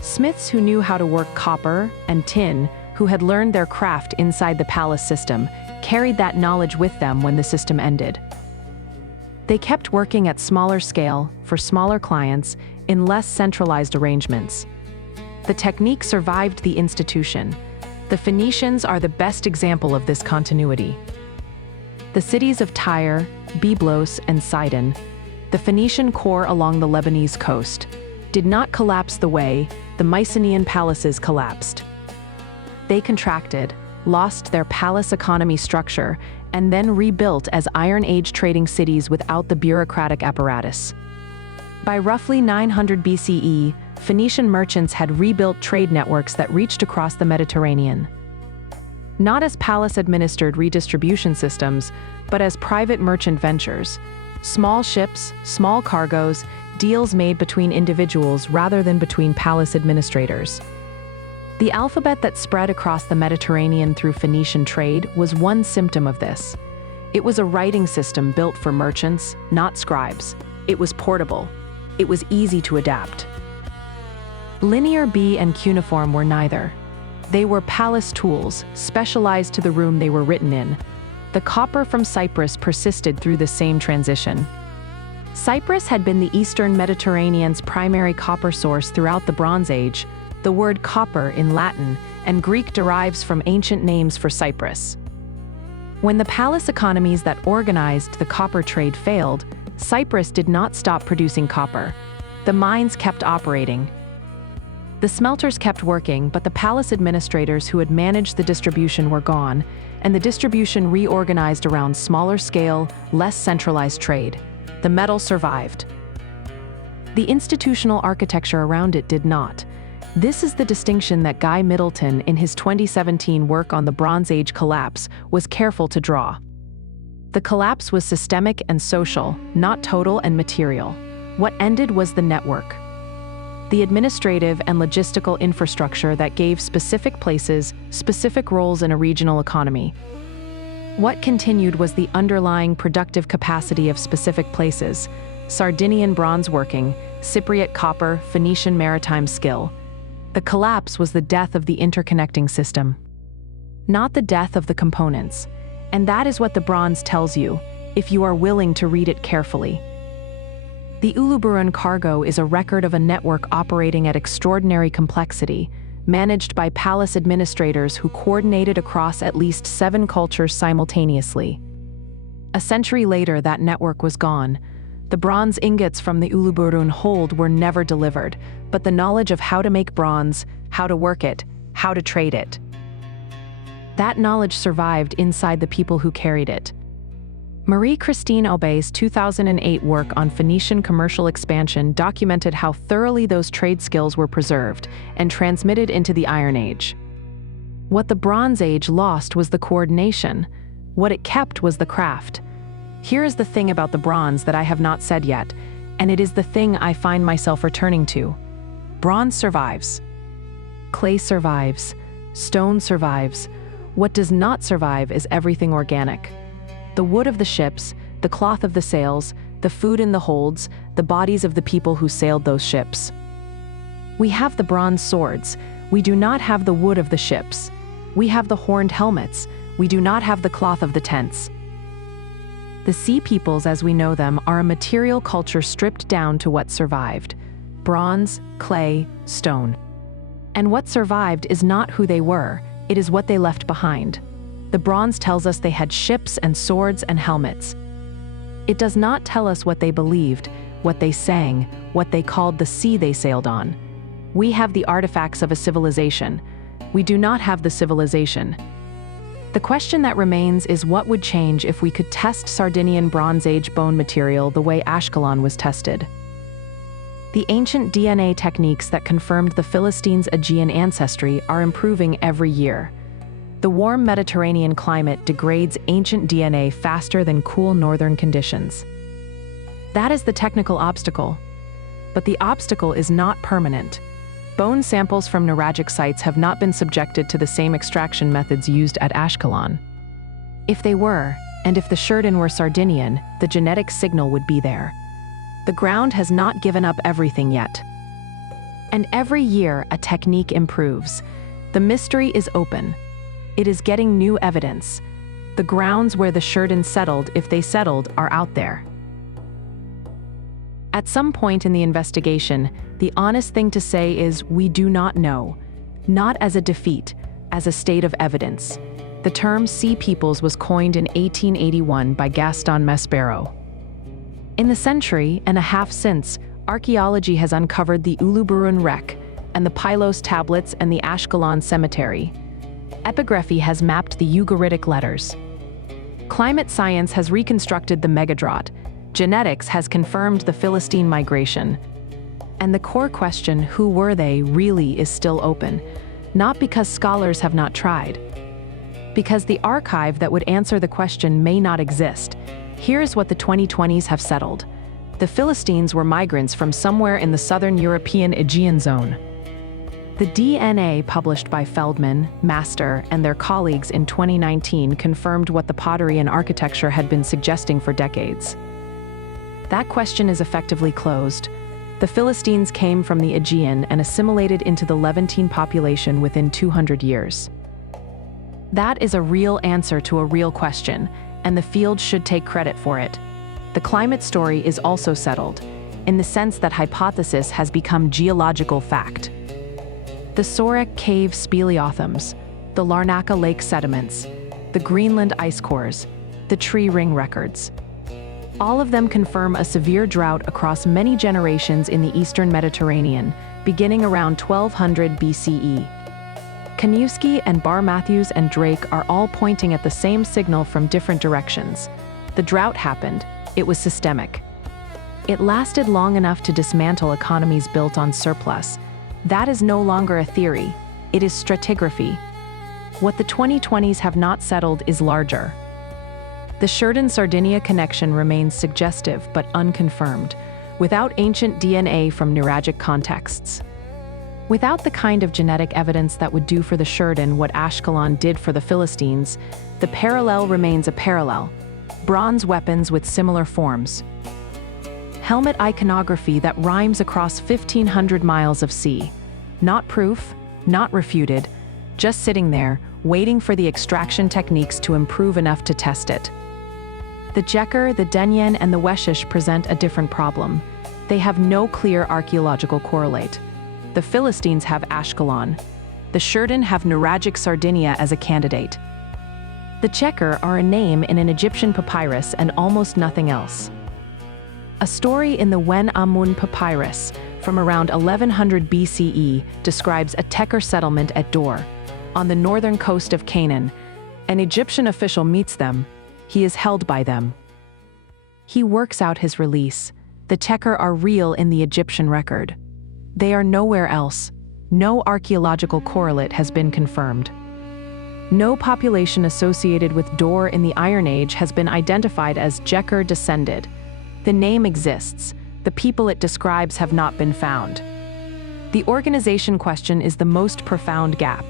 Smiths who knew how to work copper and tin, who had learned their craft inside the palace system, carried that knowledge with them when the system ended. They kept working at smaller scale, for smaller clients, in less centralized arrangements. The technique survived the institution. The Phoenicians are the best example of this continuity. The cities of Tyre, Byblos, and Sidon, the Phoenician core along the Lebanese coast, did not collapse the way the Mycenaean palaces collapsed. They contracted, lost their palace economy structure, and then rebuilt as Iron Age trading cities without the bureaucratic apparatus. By roughly 900 BCE, Phoenician merchants had rebuilt trade networks that reached across the Mediterranean. Not as palace-administered redistribution systems, but as private merchant ventures. Small ships, small cargoes, deals made between individuals rather than between palace administrators. The alphabet that spread across the Mediterranean through Phoenician trade was one symptom of this. It was a writing system built for merchants, not scribes. It was portable. It was easy to adapt. Linear B and cuneiform were neither. They were palace tools, specialized to the room they were written in. The copper from Cyprus persisted through the same transition. Cyprus had been the eastern Mediterranean's primary copper source throughout the Bronze Age. The word copper in Latin and Greek derives from ancient names for Cyprus. When the palace economies that organized the copper trade failed, Cyprus did not stop producing copper. The mines kept operating. The smelters kept working, but the palace administrators who had managed the distribution were gone, and the distribution reorganized around smaller-scale, less centralized trade. The metal survived. The institutional architecture around it did not. This is the distinction that Guy Middleton, in his 2017 work on the Bronze Age collapse, was careful to draw. The collapse was systemic and social, not total and material. What ended was the network, the administrative and logistical infrastructure that gave specific places specific roles in a regional economy. What continued was the underlying productive capacity of specific places: Sardinian bronze working, Cypriot copper, Phoenician maritime skill. The collapse was the death of the interconnecting system, not the death of the components. And that is what the bronze tells you, if you are willing to read it carefully. The Uluburun cargo is a record of a network operating at extraordinary complexity, managed by palace administrators who coordinated across at least 7 cultures simultaneously. A century later, that network was gone. The bronze ingots from the Uluburun hold were never delivered, but the knowledge of how to make bronze, how to work it, how to trade it. That knowledge survived inside the people who carried it. Marie-Christine Aubé's 2008 work on Phoenician commercial expansion documented how thoroughly those trade skills were preserved and transmitted into the Iron Age. What the Bronze Age lost was the coordination. What it kept was the craft. Here is the thing about the bronze that I have not said yet, and it is the thing I find myself returning to. Bronze survives. Clay survives. Stone survives. What does not survive is everything organic. The wood of the ships, the cloth of the sails, the food in the holds, the bodies of the people who sailed those ships. We have the bronze swords. We do not have the wood of the ships. We have the horned helmets. We do not have the cloth of the tents. The sea peoples as we know them are a material culture stripped down to what survived: bronze, clay, stone. And what survived is not who they were, it is what they left behind. The bronze tells us they had ships and swords and helmets. It does not tell us what they believed, what they sang, what they called the sea they sailed on. We have the artifacts of a civilization. We do not have the civilization. The question that remains is what would change if we could test Sardinian Bronze Age bone material the way Ashkelon was tested. The ancient DNA techniques that confirmed the Philistines' Aegean ancestry are improving every year. The warm Mediterranean climate degrades ancient DNA faster than cool northern conditions. That is the technical obstacle. But the obstacle is not permanent. Bone samples from Nuragic sites have not been subjected to the same extraction methods used at Ashkelon. If they were, and if the Sherden were Sardinian, the genetic signal would be there. The ground has not given up everything yet. And every year, a technique improves. The mystery is open. It is getting new evidence. The grounds where the Sherden settled, if they settled, are out there. At some point in the investigation, the honest thing to say is we do not know. Not as a defeat, as a state of evidence. The term Sea Peoples was coined in 1881 by Gaston Maspero. In the century and a half since, archaeology has uncovered the Uluburun wreck and the Pylos tablets and the Ashkelon cemetery. Epigraphy has mapped the Ugaritic letters. Climate science has reconstructed the Megadrought. Genetics has confirmed the Philistine migration. And the core question, who were they, really is still open. Not because scholars have not tried. Because the archive that would answer the question may not exist. Here's what the 2020s have settled. The Philistines were migrants from somewhere in the southern European Aegean zone. The DNA published by Feldman, Master, and their colleagues in 2019 confirmed what the pottery and architecture had been suggesting for decades. That question is effectively closed. The Philistines came from the Aegean and assimilated into the Levantine population within 200 years. That is a real answer to a real question, and the field should take credit for it. the climate story is also settled, in the sense that hypothesis has become geological fact. The Sorek cave speleothems, the Larnaca lake sediments, the Greenland ice cores, the tree ring records. All of them confirm a severe drought across many generations in the eastern Mediterranean, beginning around 1200 BCE. Kaniewski and Bar Matthews and Drake are all pointing at the same signal from different directions. The drought happened. It was systemic. It lasted long enough to dismantle economies built on surplus. That is no longer a theory. It is stratigraphy. What the 2020s have not settled is larger. The Sherden-Sardinia connection remains suggestive but unconfirmed, without ancient DNA from Nuragic contexts. Without the kind of genetic evidence that would do for the Sherden what Ashkelon did for the Philistines, the parallel remains a parallel. Bronze weapons with similar forms. Helmet iconography that rhymes across 1,500 miles of sea. Not proof, not refuted, just sitting there, waiting for the extraction techniques to improve enough to test it. The Jeker, the Denyen, and the Weshish present a different problem. They have no clear archaeological correlate. The Philistines have Ashkelon. The Sherden have Nuragic Sardinia as a candidate. The Jeker are a name in an Egyptian papyrus and almost nothing else. A story in the Wen Amun papyrus from around 1100 BCE describes a Teker settlement at Dor, on the northern coast of Canaan. An Egyptian official meets them. He is held by them. He works out his release. The Teker are real in the Egyptian record. They are nowhere else. No archaeological correlate has been confirmed. No population associated with Dor in the Iron Age has been identified as Jeker descended. The name exists. The people it describes have not been found. The organization question is the most profound gap.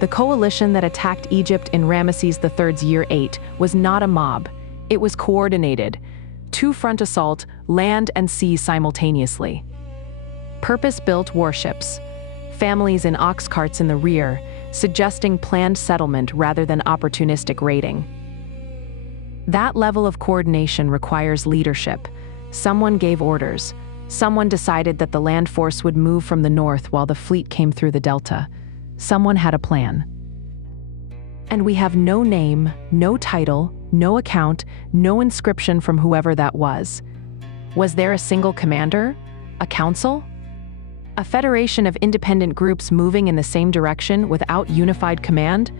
The coalition that attacked Egypt in Ramesses III's year 8 was not a mob. It was coordinated. Two-front assault, land and sea simultaneously. Purpose-built warships. Families in ox carts in the rear, suggesting planned settlement rather than opportunistic raiding. That level of coordination requires leadership. Someone gave orders. Someone decided that the land force would move from the north while the fleet came through the delta. Someone had a plan. And we have no name, no title, no account, no inscription from whoever that was. Was there a single commander? A council? A federation of independent groups moving in the same direction without unified command?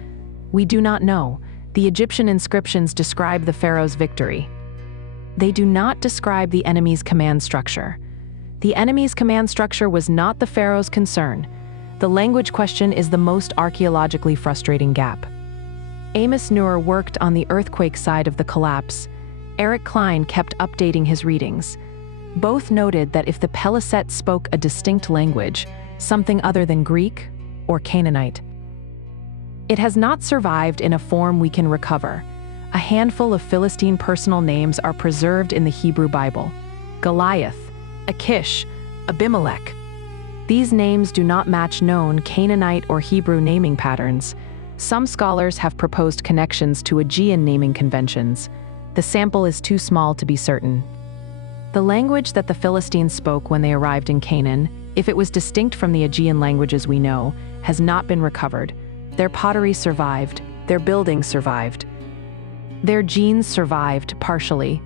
We do not know. The Egyptian inscriptions describe the pharaoh's victory. They do not describe the enemy's command structure. The enemy's command structure was not the pharaoh's concern. The language question is the most archaeologically frustrating gap. Amos Nur worked on the earthquake side of the collapse. Eric Cline kept updating his readings. Both noted that if the Peliset spoke a distinct language, something other than Greek or Canaanite, it has not survived in a form we can recover. A handful of Philistine personal names are preserved in the Hebrew Bible: Goliath, Achish, Abimelech. These names do not match known Canaanite or Hebrew naming patterns. Some scholars have proposed connections to Aegean naming conventions. The sample is too small to be certain. The language that the Philistines spoke when they arrived in Canaan, if it was distinct from the Aegean languages we know, has not been recovered. Their pottery survived. Their buildings survived. Their genes survived, partially.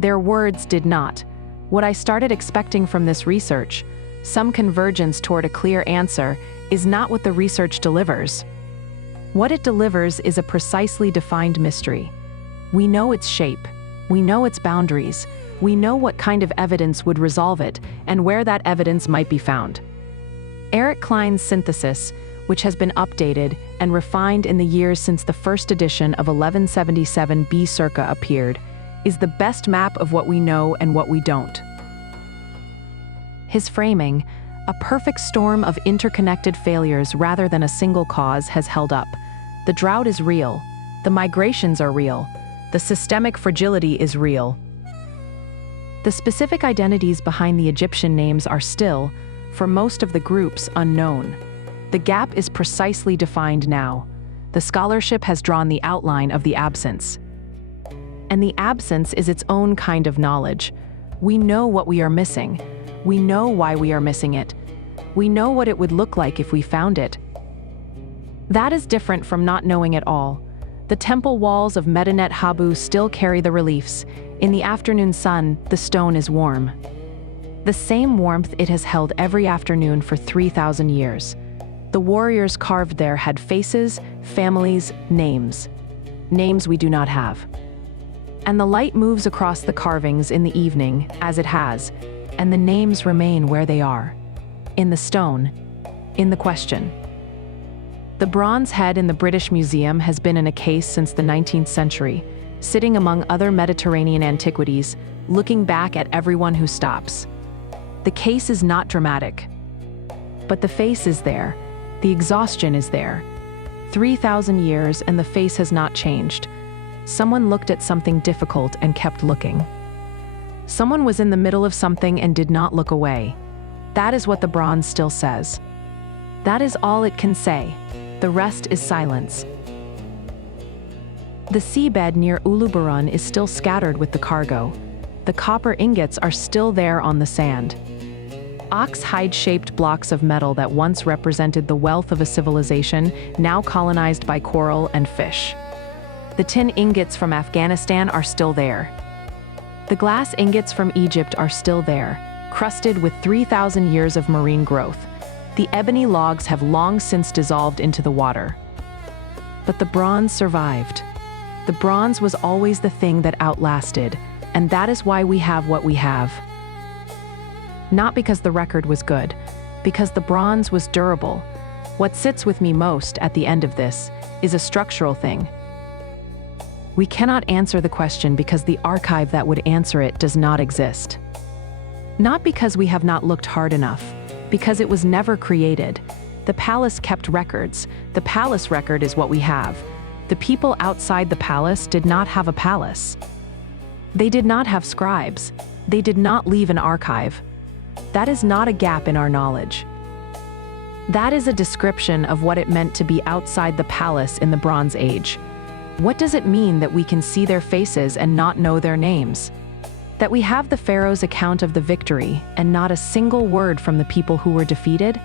Their words did not. What I started expecting from this research, some convergence toward a clear answer, is not what the research delivers. What it delivers is a precisely defined mystery. We know its shape. We know its boundaries. We know what kind of evidence would resolve it and where that evidence might be found. Eric Cline's synthesis, which has been updated and refined in the years since the first edition of 1177 B circa appeared, is the best map of what we know and what we don't. His framing, a perfect storm of interconnected failures rather than a single cause, has held up. The drought is real. The migrations are real. The systemic fragility is real. The specific identities behind the Egyptian names are still, for most of the groups, unknown. The gap is precisely defined now. The scholarship has drawn the outline of the absence. And the absence is its own kind of knowledge. We know what we are missing. We know why we are missing it. We know what it would look like if we found it. That is different from not knowing at all. The temple walls of Medinet Habu still carry the reliefs. In the afternoon sun, the stone is warm. The same warmth it has held every afternoon for 3,000 years. The warriors carved there had faces, families, names. Names we do not have. And the light moves across the carvings in the evening, as it has, and the names remain where they are. In the stone, in the question. The bronze head in the British Museum has been in a case since the 19th century, sitting among other Mediterranean antiquities, looking back at everyone who stops. The case is not dramatic. But the face is there. The exhaustion is there. 3,000 years and the face has not changed. Someone looked at something difficult and kept looking. Someone was in the middle of something and did not look away. That is what the bronze still says. That is all it can say. The rest is silence. The seabed near Uluburun is still scattered with the cargo. The copper ingots are still there on the sand. Ox-hide-shaped blocks of metal that once represented the wealth of a civilization, now colonized by coral and fish. The tin ingots from Afghanistan are still there. The glass ingots from Egypt are still there, crusted with 3,000 years of marine growth. The ebony logs have long since dissolved into the water. But the bronze survived. The bronze was always the thing that outlasted, and that is why we have what we have. Not because the record was good, because the bronze was durable. What sits with me most at the end of this is a structural thing. We cannot answer the question because the archive that would answer it does not exist. Not because we have not looked hard enough, because it was never created. The palace kept records. The palace record is what we have. The people outside the palace did not have a palace. They did not have scribes. They did not leave an archive. That is not a gap in our knowledge. That is a description of what it meant to be outside the palace in the Bronze Age. What does it mean that we can see their faces and not know their names? That we have the pharaoh's account of the victory and not a single word from the people who were defeated?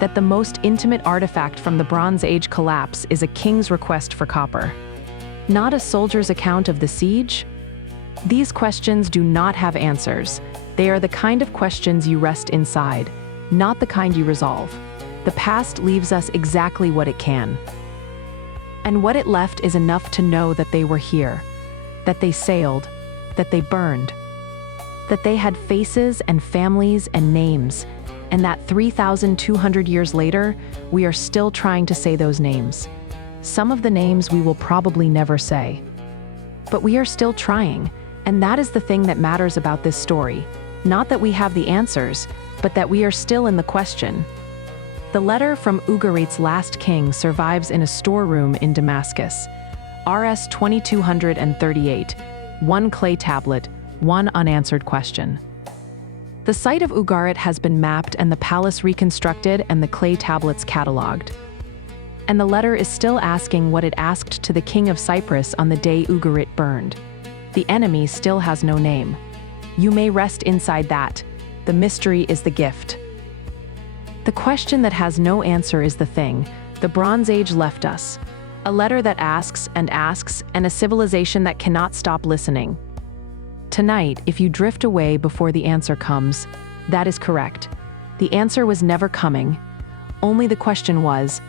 That the most intimate artifact from the Bronze Age collapse is a king's request for copper? Not a soldier's account of the siege? These questions do not have answers. They are the kind of questions you rest inside, not the kind you resolve. The past leaves us exactly what it can. And what it left is enough to know that they were here, that they sailed, that they burned, that they had faces and families and names, and that 3,200 years later, we are still trying to say those names. Some of the names we will probably never say. But we are still trying, and that is the thing that matters about this story. Not that we have the answers, but that we are still in the question. The letter from Ugarit's last king survives in a storeroom in Damascus. RS 2238, one clay tablet, one unanswered question. The site of Ugarit has been mapped and the palace reconstructed and the clay tablets catalogued. And the letter is still asking what it asked to the king of Cyprus on the day Ugarit burned. The enemy still has no name. You may rest inside that. The mystery is the gift. The question that has no answer is the thing the Bronze Age left us. A letter that asks, and a civilization that cannot stop listening. Tonight, if you drift away before the answer comes, that is correct. The answer was never coming. Only the question was.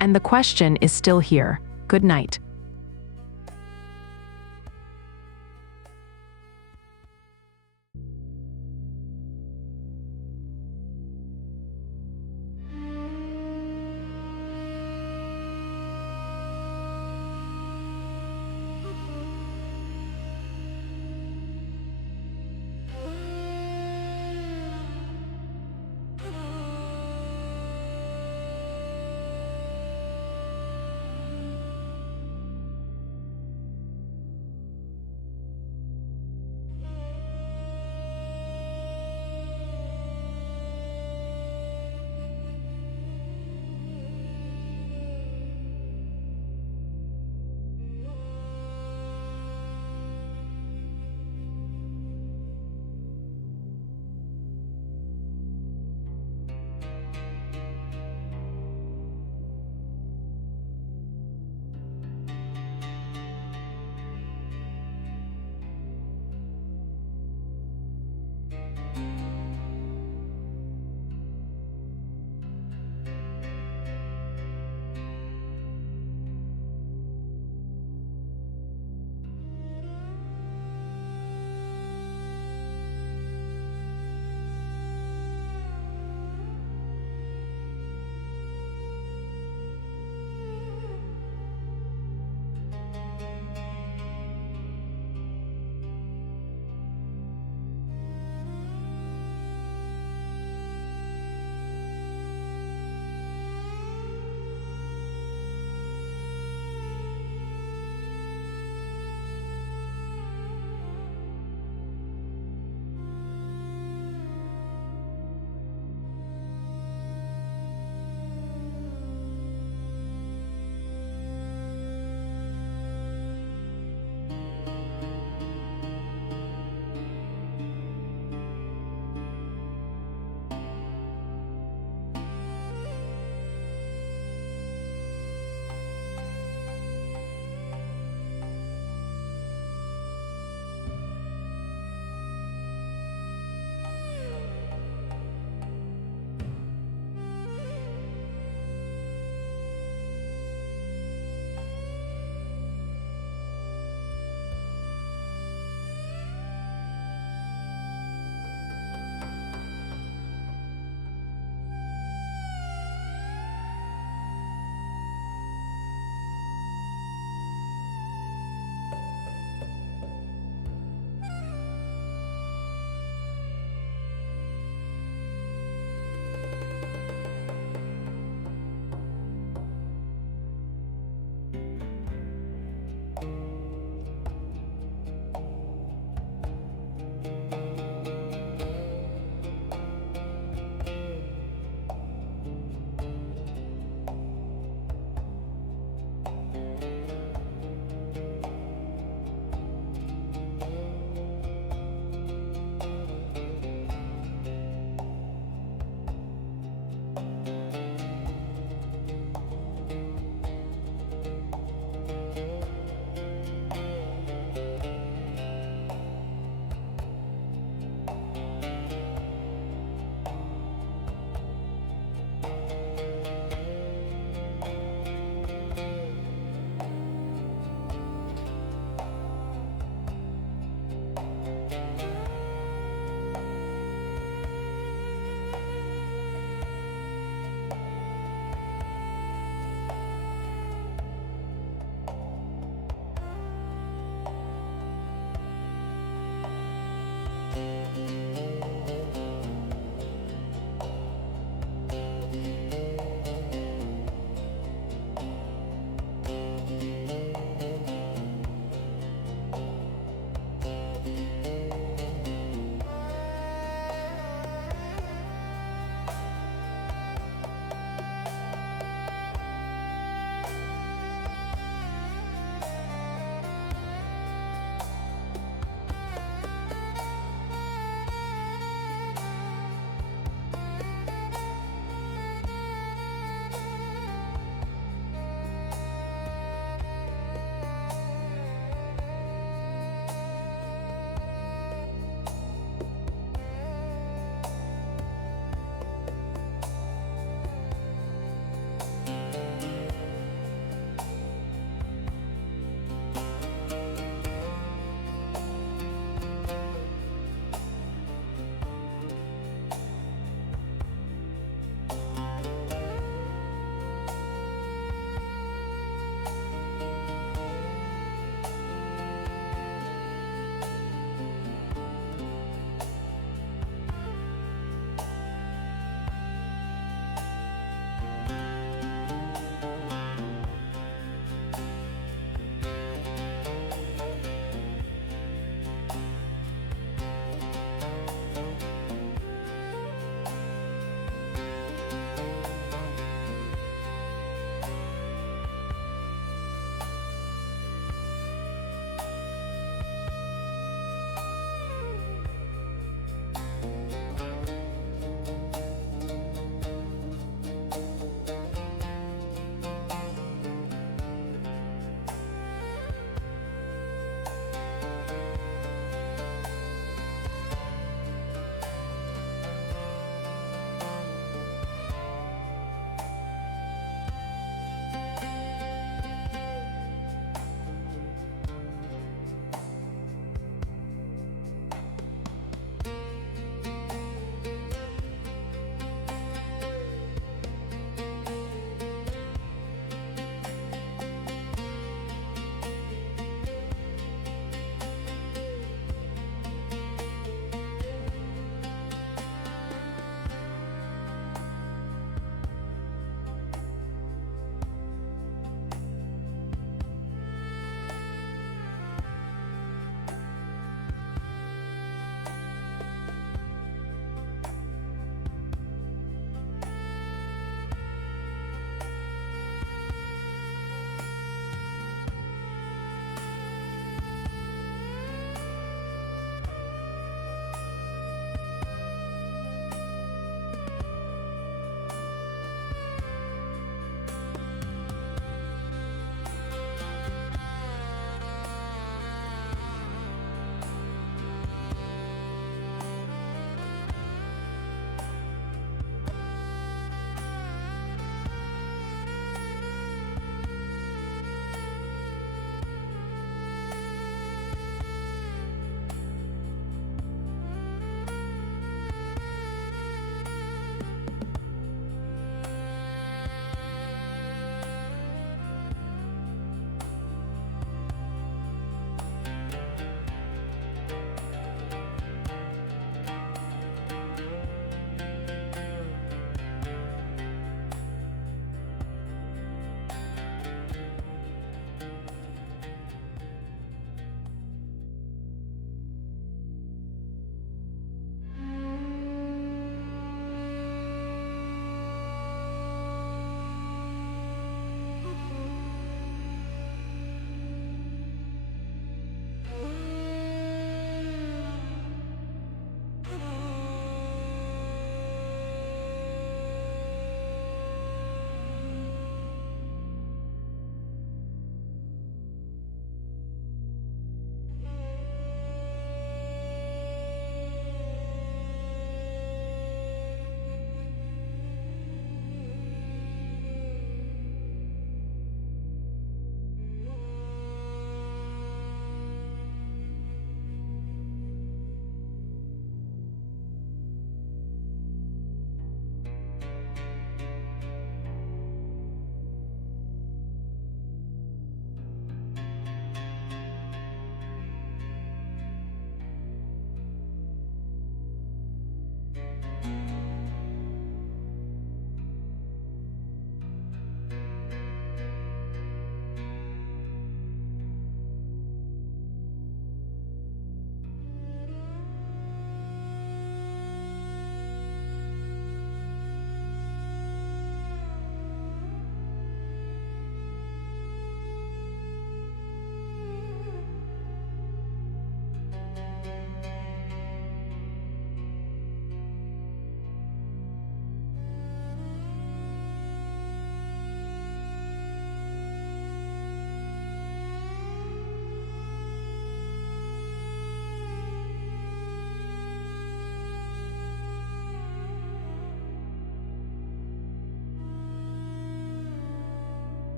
And the question is still here. Good night.